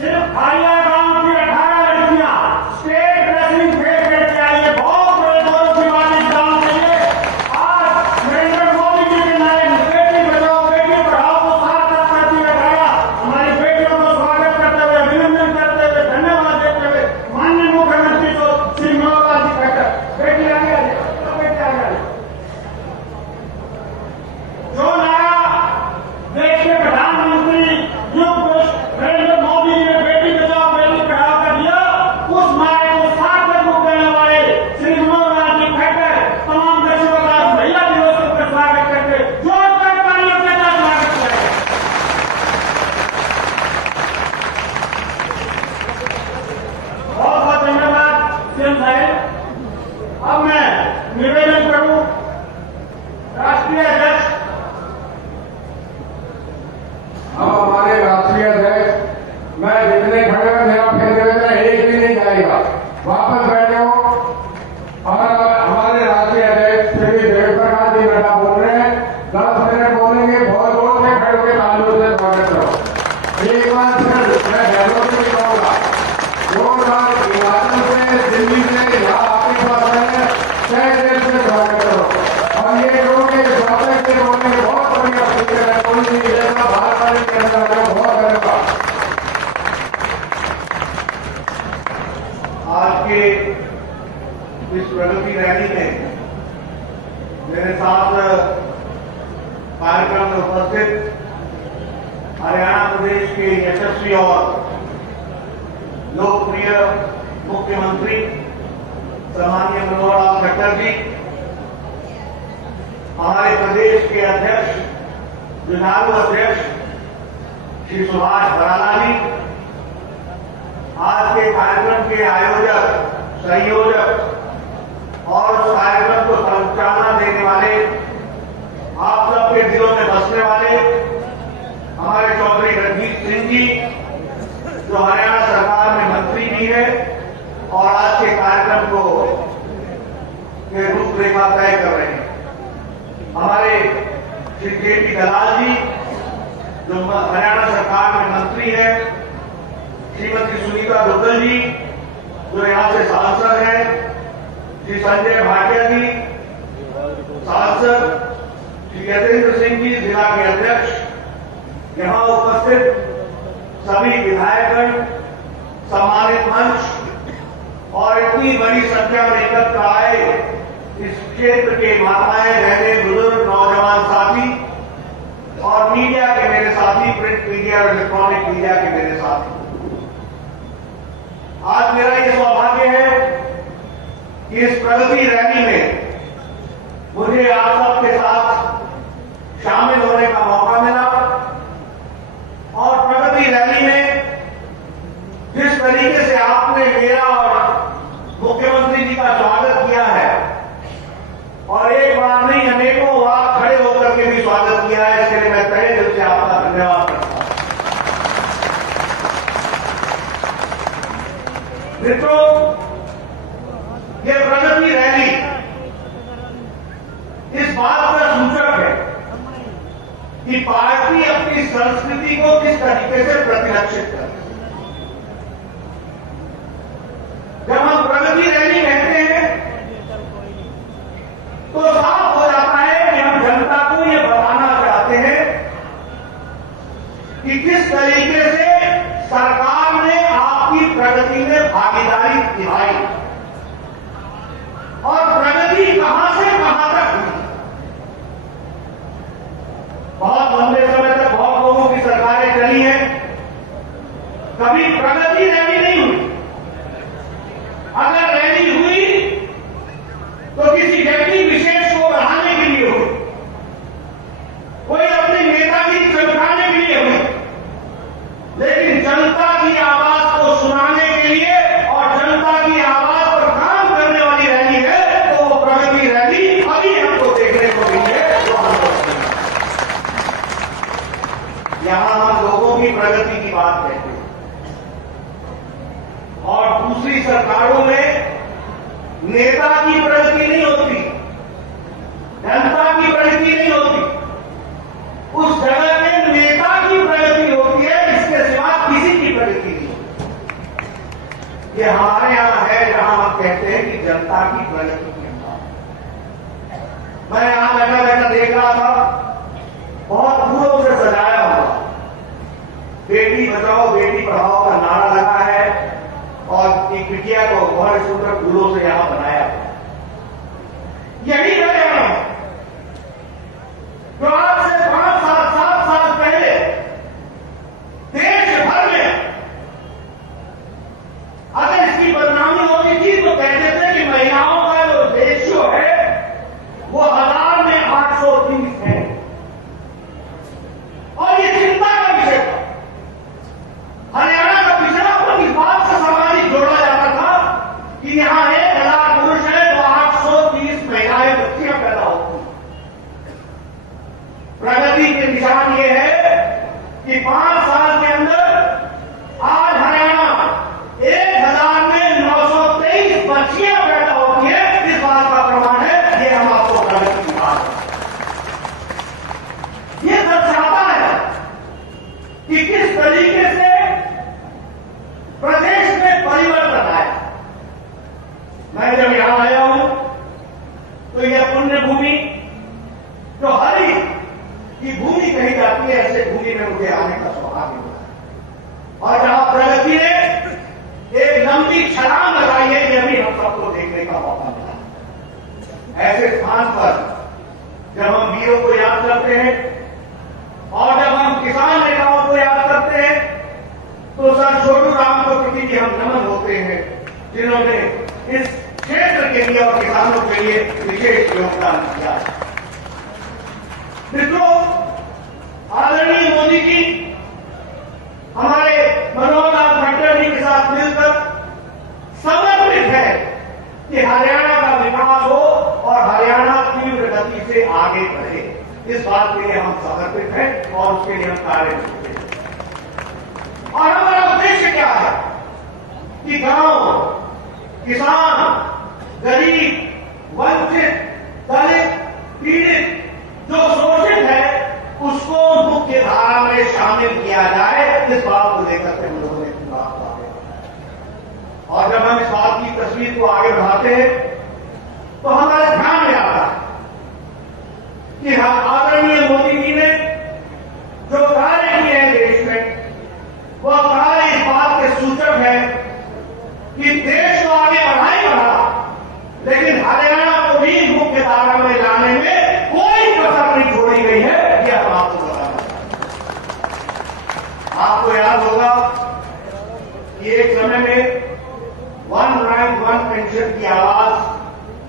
सिर्फ खालिया गांव की 18 लड़कियां स्टेट रेसलिंग खेल करके आई है। बहुत बड़े गौरव की बात इस गांव के लिए। आज नरेंद्र मोदी जी के नारे बेटी बचाओ बेटी पढ़ाओ को सार्थक करती हुए गाया। हमारी बेटियों को स्वागत करते हुए, अभिनंदन करते हुए, धन्यवाद देते हुए माननीय मुख्यमंत्री को श्री मनोहर लाल जी खट्टर बेटी आगे आ जाए, बेटी आगे आ जाए। जो नारा देश के प्रधानमंत्री नरेंद्र मोदी जी ने बेटी बचाओ बेटी पढ़ाओ कर दिया, उस नारे को सार्थक रूप देने वाले श्री मनोहर लाल जी खट्टर तमाम दर्शकों का महिला दिवस पर स्वागत करके जोरदार तालियों के साथ स्वागत किया है। बहुत बहुत धन्यवाद सीएम साहब। अब मैं निवेदन करूं राष्ट्रीय अध्यक्ष अब हमारे राष्ट्रीय अध्यक्ष, मैं जितने खड़े हैं मेरा फिर निवेदन एक भी नहीं जाएगा, वापस बैठ जाओ। और हमारे राष्ट्रीय अध्यक्ष श्री जयप्रकाश जी नड्डा बोल रहे हैं, 10 मिनट बोलेंगे, बहुत जोर से खड़े होकर तालियों से स्वागत करो। एक बार फिर मैं बहनों से भी कहूंगा, जोरदार हिमाचल से, दिल्ली से, यहाँ आपके पास है, तय दिल से स्वागत करो। और ये लोग स्वागत के बोलने बहुत बढ़िया फीचर है, कोई नहीं मिलेगा बाहर वाले के अंदर बहुत धन्यवाद। आज के इस प्रगति रैली में मेरे साथ कार्यक्रम में उपस्थित हरियाणा प्रदेश के यशस्वी और लोकप्रिय मुख्यमंत्री सम्माननीय मनोहर लाल खट्टर जी, हमारे प्रदेश के अध्यक्ष जुझारू अध्यक्ष श्री सुभाष बराला जी, आज के कार्यक्रम के आयोजक, संयोजक और उस कार्यक्रम को संचालना देने वाले, आप सबके दिलों में बसने वाले हमारे चौधरी रणजीत सिंह जी, जो हरियाणा सरकार में मंत्री भी है और आज के कार्यक्रम को के रूपरेखा तय कर रहे हैं। हमारे श्री के.पी. दलाल जी, जो हरियाणा सरकार में मंत्री है, श्रीमती सुनीता दुग्गल जी, जो यहाँ से सांसद हैं, श्री संजय भाटिया जी सांसद, श्री यतेंद्र सिंह जी जिला के अध्यक्ष, यहाँ उपस्थित सभी विधायकगण, सम्मानित मंच और इतनी बड़ी संख्या में एकत्र आए इस क्षेत्र के माताएं, बहनें, बुजुर्ग, नौजवान साथी और मीडिया के मेरे साथी, प्रिंट मीडिया और इलेक्ट्रॉनिक मीडिया के मेरे साथी, आज मेरा ये सौभाग्य है कि इस प्रगति रैली में मुझे आप सबके साथ शामिल होने का मौका मिला और प्रगति रैली में जिस तरीके से आपने मेरा और मुख्यमंत्री जी का स्वागत किया है, और एक बार नहीं अनेकों बार खड़े होकर के भी स्वागत किया है, इसके लिए मैं तहे दिल से आपका धन्यवाद करता हूं। मित्रों, ये प्रगति रैली इस बात का सूचक है कि पार्टी अपनी संस्कृति को किस तरीके से प्रतिरक्षित करे। जब हम प्रगति रैली कहते हैं तो साफ हो जाता है कि हम जनता को यह बताना चाहते हैं कि किस तरीके से सरकार ने आपकी प्रगति में भागीदारी निभाई और प्रगति कहां से कहां तक हुई। बहुत कभी प्रगति रैली नहीं हुई। अगर रैली हुई तो किसी व्यक्ति विशेष को बढ़ाने के लिए हुई, कोई अपने नेतागिरी चमकाने के लिए हुई, लेकिन जनता की आवाज को सुनाने के लिए और जनता की आवाज पर काम करने वाली रैली है, तो वो प्रगति रैली अभी हमको देखने को मिली है। यहां हम लोगों की प्रगति की बात कहते हैं और दूसरी सरकारों में नेता की प्रगति नहीं होती, जनता की प्रगति नहीं होती, उस जगह में नेता की प्रगति होती है, इसके सिवा किसी की प्रगति नहीं होती। ये हमारे यहां है जहां हम कहते हैं कि जनता की प्रगति की बात। मैं यहां बैठा बैठा देख रहा था, बहुत फूलों से सजाया हुआ बेटी बचाओ बेटी पढ़ाओ का नारा लगा है और एक बिटिया को बहुत सुंदर फूलों से यहां बनाया। यही हरियाणा है जो आज से 5 साल 7 साल पहले देश भर में अगर इसकी बदनामी होती थी तो कहते थे कि महिलाओं का जो रेशियो है वो 1000 में 830 है और ये चिंता का विषय था। हरियाणा का पिछड़ापन इस बात से सामाजिक जोड़ा जाता था कि यहां 1000 पुरुष है तो 830 महिलाएं बच्चियां पैदा होती। प्रगति के निशान ये है कि 5 साल के अंदर आज हरियाणा 1000 में 923 बच्चियां पैदा होती है। इस बात का प्रमाण है, ये हम आपको प्रगति की बात है। ये दर्शाता है कि किस तरीके से प्रदेश में परिवर्तन आया। मैं जब यहां आया हूं तो यह पुण्य भूमि जो हरि की भूमि कही जाती है, ऐसे भूमि में मुझे आने का सौभाग्य मिला और जहां प्रगति ने एक लंबी छलांग लगाई है, यह भी हम सबको देखने का मौका मिला। ऐसे स्थान पर जब हम वीरों को याद करते हैं और जब हम किसान नेताओं को याद करते हैं तो सर छोटू राम को प्रति भी हम नमन होते हैं, जिन्होंने इस क्षेत्र के लिए और किसानों के लिए विशेष योगदान किया है। मित्रों, आदरणीय मोदी जी हमारे मनोहर लाल खट्टर जी के साथ मिलकर समर्पित है कि हरियाणा का विकास हो और हरियाणा तीव्र गति से आगे बढ़े। इस बात के लिए हम समर्पित हैं और उसके लिए हम कार्य करते हैं। और हमारा उद्देश्य क्या है कि गांव, किसान, गरीब, वंचित, दलित, पीड़ित जो शोषित है उसको मुख्य धारा में शामिल किया जाए। इस बात को लेकर के हम लोगों ने बात की और जब हम इस बात की तस्वीर को आगे बढ़ाते हैं तो हमारे ध्यान में आता है कि आदरणीय मोदी जी ने जो कार्य किए हैं देश में, वह कार्य इस बात के सूचक है कि देश को आगे बढ़ा, लेकिन हरियाणा को भी मुख्य धारा में लाने में कोई कसर नहीं छोड़ी गई है। यह हम आपको बताना चाहते हैं। आपको याद होगा कि एक समय में 1 रैंक 1 पेंशन की आवाज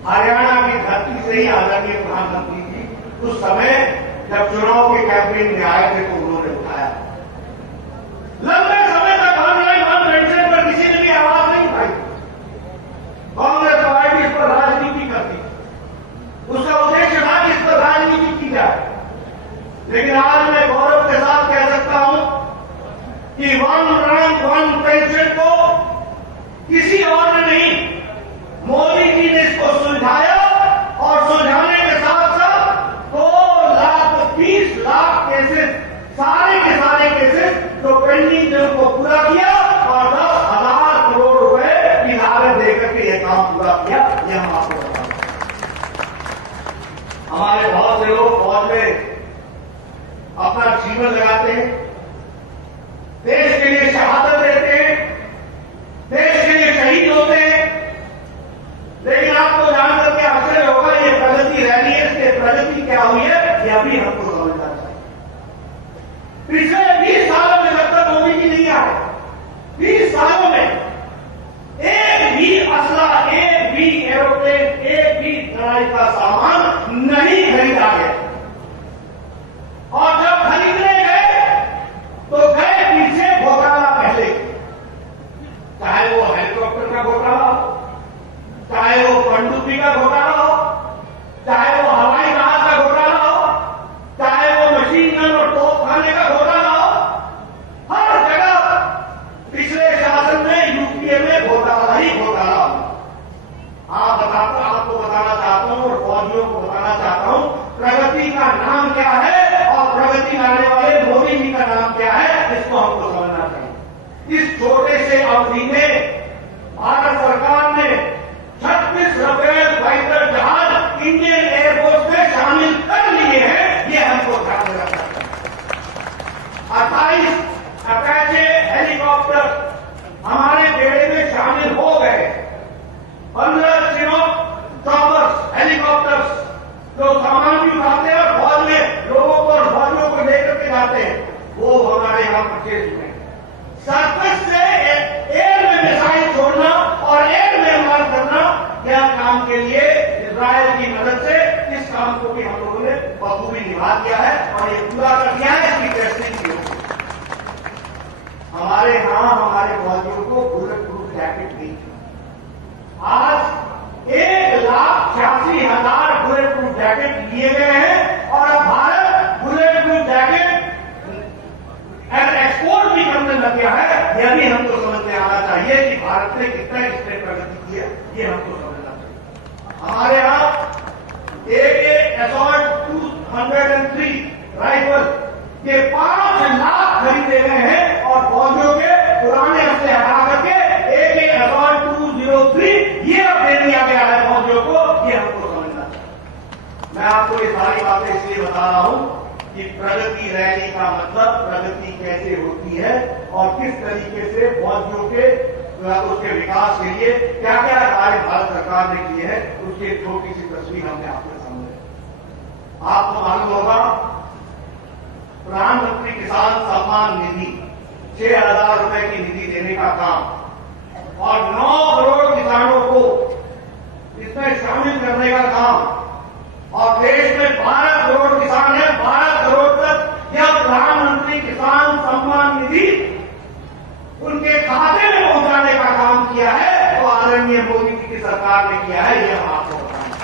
हरियाणा की धरती से ही आदरणीय प्रधानमंत्री जी उस समय जब चुनाव के कैंपेन में आए थे तो उन्होंने उठाया। लंबे समय तक 1 रैंक 1 पेंशन पर किसी ने भी आवाज नहीं उठाई। कांग्रेस पार्टी इस पर राजनीति करती, उसका उद्देश्य था कि इस पर राजनीति की जाए। लेकिन आज मैं गौरव के साथ कह सकता हूं कि 1 रैंक 1 पेंशन को किसी और ने नहीं, मोदी जी ने इसको सुलझाया और सुलझाने के साथ साथ 2,20 लाख केसेस, सारे के सारे केसेस जो पेंडिंग थे उनको पूरा किया और 10,000 करोड़ रुपए की लागत देकर के यह काम पूरा किया। यह हम आपको बताएं। हमारे बहुत से लोग फौज में अपना जीवन लगाते हैं, देश के लिए शहादत देते हैं, देश के लिए शहीद होते हैं। लेकिन आपको जानकर के आश्चर्य होगा, ये प्रगति रैली है, इससे प्रगति क्या हुई है यह भी हमको समझना चाहिए। पिछले 20 सालों में जब तक मोदी जी नहीं आए बीमारी का सामान नहीं खरीदा गया। और जब खरीदने गए तो गए पीछे घोटाला पहले, चाहे वो हेलीकॉप्टर का घोटाला हो, चाहे वो पनडुब्बी का घोटाला हो, चाहे वो हवाई जहाज का घोटाला हो, चाहे वो मशीन गन और तोप खाने का घोटाला हो, हर जगह पिछले शासन में यूपीए में घोटाला ही घोटाला हो। आपको बताना चाहता हूं और फौजियों को बताना चाहता हूं, प्रगति का नाम क्या है और प्रगति लाने वाले मोदी जी का नाम क्या है, इसको हमको समझना चाहिए। इस छोटे से अवधि में भारत सरकार ने 36 राफेल फाइटर जहाज इंडियन एयरफोर्स में शामिल कर लिए हैं, ये हमको ध्यान में रखना चाहिए। 28 अपैचे हेलीकॉप्टर हमारे बेड़े में शामिल हो गए। 15 चिनूक चॉपर्स हेलीकॉप्टर्स जो सामान भी उठाते हैं और फौज में लोगों को और फौजियों को लेकर के जाते हैं, वो हमारे यहां परचेज हुए। सरफेस से एयर में मिसाइल छोड़ना और एयर में हमला करना, यह काम के लिए इजरायल की मदद से इस काम को भी हम लोगों ने बखूबी निभा दिया है और ये पूरा कर दिया है। इसकी टेस्टिंग की होगी। हमारे यहां हमारे फौजियों को बुलेट प्रूफ जैकेट दी। आज 1,86,000 बुलेट प्रूफ जैकेट लिए गए हैं और अब Bharat bullet proof jacket export भी करने लग गया है। यह भी हमको समझ में आना चाहिए कि भारत ने कितना इसमें प्रगति की है, ये हमको समझना चाहिए। हमारे यहां AK असॉल्ट 203 राइफल ये 5 लाख खरीदे गए हैं और फौजियों के पुराने हफ्ते हटा करके AK असॉल्ट 203 ये अब दे दिया गया है फौजियों को, ये हमको समझना चाहिए। मैं आपको ये सारी बातें इसलिए बता रहा हूं कि प्रगति रैली का मतलब प्रगति कैसे होती है और किस तरीके से फौजियों के उसके विकास के लिए क्या क्या कार्य भारत सरकार ने किए हैं, उसकी एक छोटी सी तस्वीर हमने आपके सामने। आपको मालूम होगा प्रधानमंत्री किसान सम्मान निधि 6,000 रुपए की निधि देने का काम और 9 करोड़ किसानों को इसमें शामिल करने का काम, और देश में 12 करोड़ किसान है, 12 करोड़ तक यह प्रधानमंत्री किसान सम्मान निधि उनके खाते में पहुंचाने का काम किया है, तो आदरणीय मोदी जी की सरकार ने किया है, यह हम आपको बताएंगे।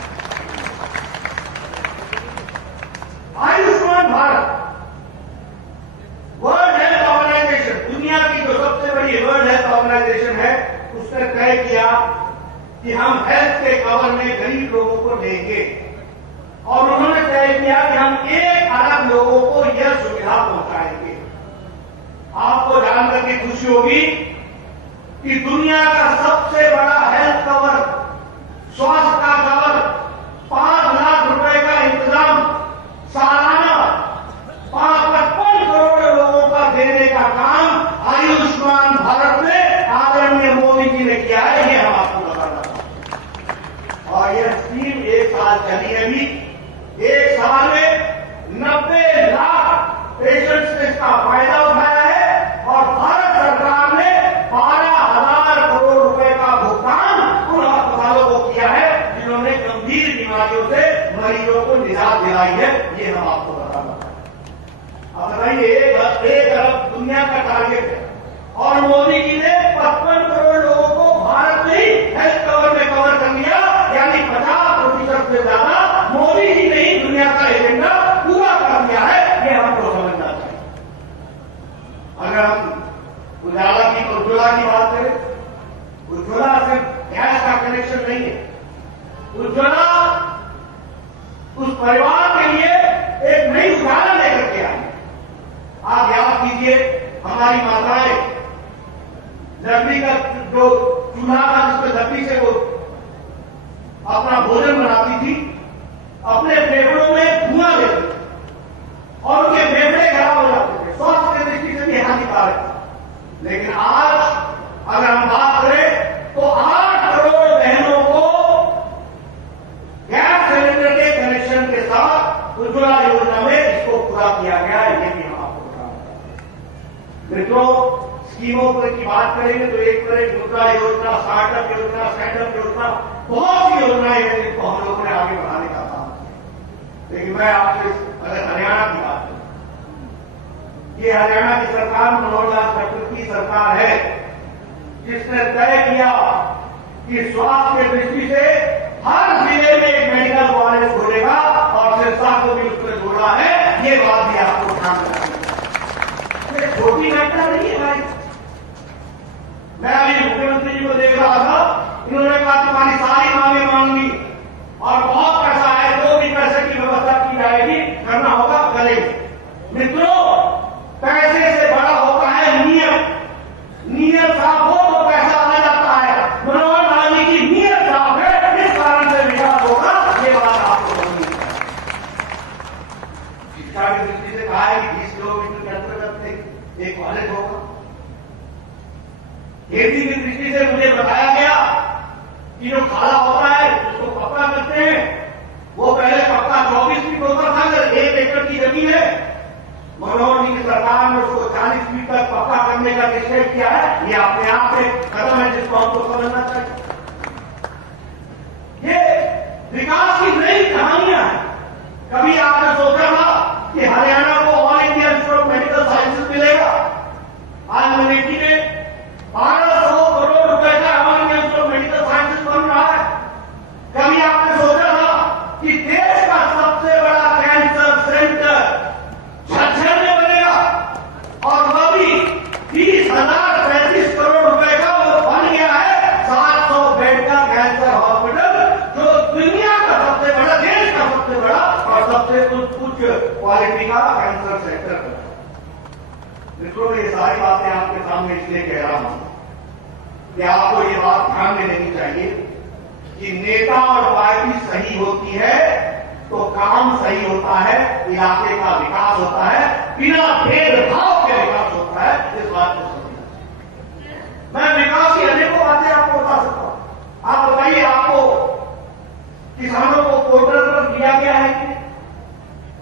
Ayushman Bharat world health organization, दुनिया की जो सबसे बड़ी वर्ल्ड हेल्थ ऑर्गेनाइजेशन है, उसने तय किया कि हम हेल्थ के कवर में गरीब लोगों को देंगे और उन्होंने तय किया कि हम 1 अरब लोगों को यह सुविधा पहुंचाएंगे। आपको जानकर के खुशी होगी कि दुनिया का सबसे बड़ा हेल्थ कवर, स्वास्थ्य का कवर 5 लाख रुपए का इंतजाम सालाना 55 करोड़ लोगों का देने का काम आयुष्मान भारत में आदरणीय मोदी जी ने किया है, ये हम आपको बताना चाहते। और यह स्कीम 1 साल चली है। अभी 1 साल में 90 लाख पेशेंट्स ने इसका फायदा उठाया है और भारत सरकार ने 12,000 करोड़ रुपए का भुगतान उन अस्पतालों को किया है जिन्होंने गंभीर बीमारियों से मरीजों को निजात दिलाई है, ये हम आपको बताना चाहते। अब बताइए 1 अरब दुनिया का टारगेट है और मोदी जी ने 55 करोड़ लोगों को भारत में ही हेल्थ कवर में कवर कर लिया, यानी 50% से ज्यादा मोदी जी ने ही दुनिया का एजेंडा पूरा कर दिया है, ये हमको समझना चाहिए। अगर हम उजाला की उज्ज्वला की बात करें, उज्ज्वला सिर्फ गैस का कनेक्शन नहीं है, उज्ज्वला उस परिवार के लिए एक नई उजाला लेकर के आई। आप याद कीजिए हमारी माताएं लकड़ी का जो चूल्हा था जिसमें लकड़ी से वो अपना भोजन बनाती थी, अपने फेफड़ों में धुआं देती थी और उनके फेफड़े खराब हो जाते थे, स्वास्थ्य की दृष्टि से भी हानिकारक था। लेकिन आज अगर हम बात करें तो 8 करोड़ बहनों को गैस सिलेंडर के कनेक्शन के साथ उज्ज्वला योजना में इसको पूरा किया गया है, ये भी हम आपको बताना चाहते हैं। मित्रों, स्कीमों पर की बात करेंगे तो एक तरह मुद्रा योजना, स्टार्टअप योजना, स्टैंडअप योजना, बहुत सी योजनाएं हैं जिनको हम लोगों ने आगे बढ़ाने का काम किया। लेकिन मैं आपसे अगर हरियाणा की बात करूं, ये हरियाणा की सरकार मनोहर लाल खट्टर की सरकार है जिसने तय किया कि स्वास्थ्य की दृष्टि से हर जिले में एक मेडिकल कॉलेज खोलेगा और सिरसा को भी उसने जोड़ा है। ये बात भी आपको ध्यान रखनी है, छोटी घटना नहीं है भाई। मैं अभी मुख्यमंत्री जी को देख रहा था, इन्होंने कहा तुम्हारी सारी मांगे मान ली और बहुत पैसा है, जो भी पैसे की व्यवस्था की जाएगी करना होगा करेंगे। मित्रों, पैसे से बड़ा होता है नियत। नियत साफ हो तो पैसा आ जाता है। मनोहर लाल जी की नियत साफ है, इस कारण से विकास होगा। ये बात आपको समझनी चाहिए। शिक्षा की दृष्टि से कहा है कि 20 किलोमीटर के अंतर्गत एक कॉलेज होगा। खेती की दृष्टि से मुझे बताया गया कि जो खाला होता है उसको पक्का करते हैं, वो पहले पक्का 24 फीट होता था, अगर 1 एकड़ की जमीन है। मनोहर जी की सरकार ने उसको 40 फीट तक पक्का करने का निश्चय किया है। ये अपने आप में कदम है जिसको हमको समझना चाहिए। ये विकास की नई कहानियां हैं। कभी आपने सोचा था कि हरियाणा को all India institute of medical sciences मिलेगा? आज मिलेगी में 1200 करोड़ रुपए का all India institute of medical sciences बन रहा है। कभी आपने सोचा था कि देश का सबसे बड़ा कैंसर सेंटर झज्जर में बनेगा? और वह भी 30,035 करोड़ रुपए का वो बन गया है। 700 बेड का कैंसर हॉस्पिटल, जो दुनिया का सबसे बड़ा, देश का सबसे बड़ा और सबसे उच्च क्वालिटी का कैंसर सेंटर है। मित्रों, ये सारी बातें आपके सामने इसलिए कह रहा हूं कि आपको ये बात ध्यान में लेनी चाहिए कि नेता और पार्टी सही होती है तो काम सही होता है, इलाके का विकास होता है, बिना भेदभाव के विकास होता है। इस बात को समझना। मैं विकास की अनेकों बातें आपको बता सकता हूं। आप बताइए, आपको किसानों को पोर्टल पर दिया गया है कि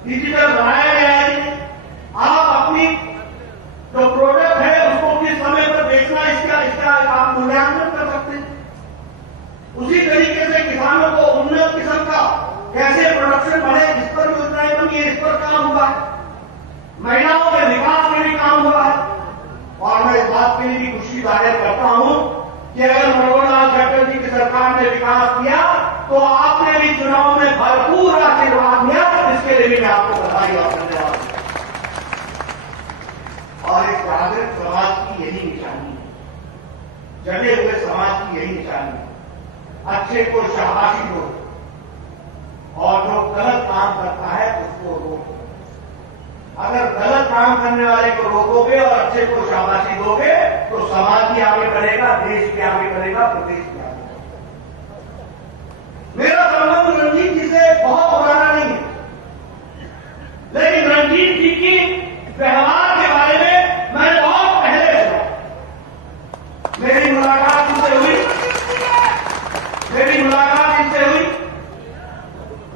डिजिटल बनाया गया है कि आप अपनी जो प्रोडक्ट है उसको किस समय पर बेचना, इसका आप मूल्यांकन कर सकते हैं। उसी तरीके से किसानों को उन्नत किस्म का कैसे प्रोडक्शन बढ़े, इस पर योजनाएं बनी है, इस पर काम हुआ है। महिलाओं के विकास के लिए काम हुआ है। और मैं इस बात के लिए भी खुशी जाहिर करता हूं कि अगर मनोहर लाल खट्टर जी की सरकार ने विकास किया तो आपने भी चुनाव में भरपूर आशीर्वाद दिया, इसके लिए भी मैं आपको बधाई और धन्यवाद देता हूं। और इस जागृत समाज की यही निशानी है, जगे हुए समाज की यही निशानी है। अच्छे को शाबाशी दो और जो गलत काम करता है उसको रोको। अगर गलत काम करने वाले को रोकोगे और अच्छे को शाबाशी दोगे तो समाज भी आगे बढ़ेगा, देश भी आगे बढ़ेगा, प्रदेश भी आगे बढ़ेगा। मेरा संबंध रणजीत जी से बहुत पुराना नहीं है, लेकिन रणजीत जी की व्यवहार के बारे में मैंने बहुत पहले सुना। मेरी मुलाकात इनसे हुई,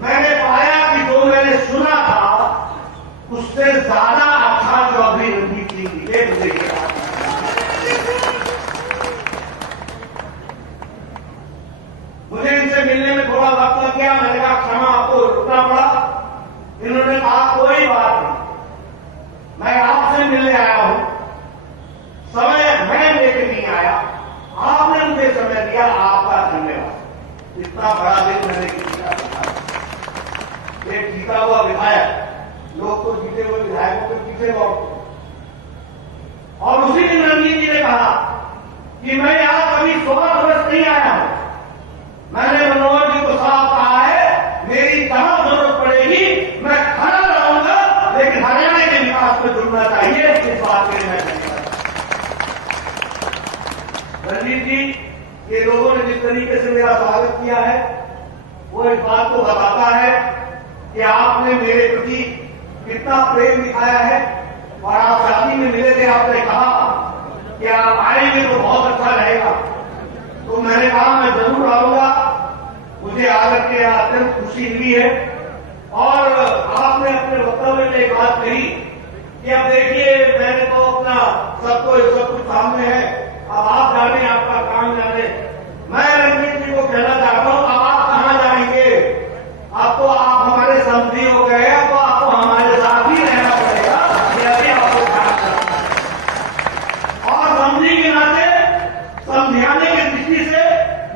मैंने पाया कि जो मैंने सुना था उससे ज्यादा अच्छा चौधरी रणजीत सिंह जी के मुझे इनसे मिलने में थोड़ा वक्त लग गया। मैंने कहा क्षमा, आपको रुकना पड़ा। इन्होंने कहा कोई बात नहीं, मैं आपसे मिलने आया हूं, समय मैं लेके नहीं आया, आपने मुझे समय दिया, आपका धन्यवाद। इतना बड़ा दिन मैंने किसी का देखा। एक जीता हुआ विधायक, लोग तो जीते हुए विधायकों के पीछे लौटते। और उसी दिन रणजीत जी ने कहा कि मैं यहां कभी 16 वर्ष नहीं आया हूं। मैंने मनोहर जी को साफ कहा है, मेरी जहां जरूरत पड़ेगी मैं खड़ा रहूंगा, लेकिन हरियाणा के विकास में जुड़ना चाहिए। इस बात के लिए मैं धन्यवाद। रणजीत जी, ये लोगों ने जिस तरीके से मेरा स्वागत किया है वो इस बात को बताता है कि आपने मेरे प्रति कितना प्रेम दिखाया है। और आप शादी में मिले थे, आपने कहा कि आप आएंगे तो बहुत अच्छा रहेगा। तो मैंने कहा मैं जरूर आऊंगा। मुझे आकर के अत्यंत खुशी हुई है। और आपने अपने वक्तव्य में एक बात कही कि अब देखिए, मैंने तो अपना सब कुछ सामने है, अब आप जाने, आपका काम जाने। मैं रणजीत जी को कहना चाहता हूं, अब आप कहां जाएंगे? अब तो आप हमारे समझी हो गए, अब तो आपको हमारे साथ ही रहना पड़ेगा। यह भी आपको ध्यान रखना है। और समझी के नाते समझाने की दृष्टि से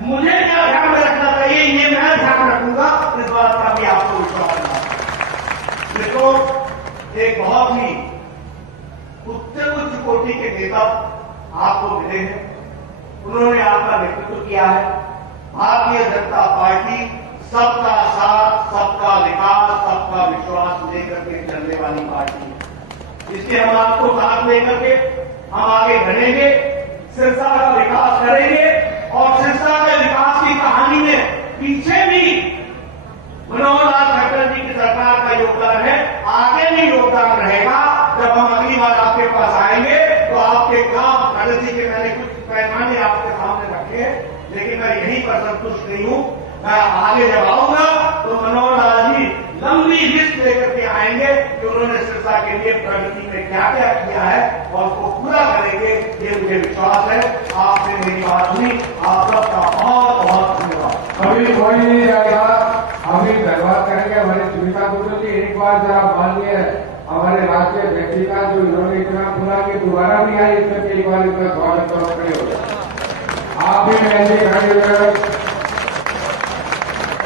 मुझे क्या ध्यान में रखना चाहिए, ये मैं ध्यान रखूंगा। इस बात का भी आपको विश्वास है। देखो, एक बहुत ही उच्च कोटि के नेता आपको मिले हैं, उन्होंने आपका नेतृत्व किया है। भारतीय जनता पार्टी सबका साथ, सबका विकास, सबका विश्वास लेकर के चलने वाली पार्टी है। इसलिए हम आपको साथ लेकर के हम आगे बढ़ेंगे, सिरसा का विकास करेंगे। और सिरसा के विकास की कहानी में पीछे भी मनोहर लाल खट्टर जी की सरकार का योगदान है, आगे भी योगदान रहेगा। जब हम अगली बार आपके पास आएंगे तो आपके काम खट्टर जी के मैंने कुछ पैमाने आपके सामने रखे हैं, लेकिन मैं यहीं पर संतुष्ट नहीं हूं। मैं आगे जब आऊंगा तो मनोहर लाल जी लंबी लिस्ट लेकर के आएंगे कि उन्होंने सिरसा के लिए प्रगति में क्या क्या किया है और उसको पूरा करेंगे, ये मुझे विश्वास है। आपने मेरी बात सुनी, आप सबका बहुत बहुत धन्यवाद। अभी कोई नहीं जाएगा, अभी धन्यवाद करेंगे हमारे सुनीता दुबे जी। एक बार जरा मानिए, हमारे राष्ट्रीय व्यक्ति का जो इन्होंने इतना पूरा कि दोबारा भी आए, इसमें एक बार इतना स्वागत करो, खड़े हो जाए। आप भी ऐसे खड़े हुए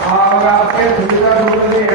और आपके सुनीता दुबे जी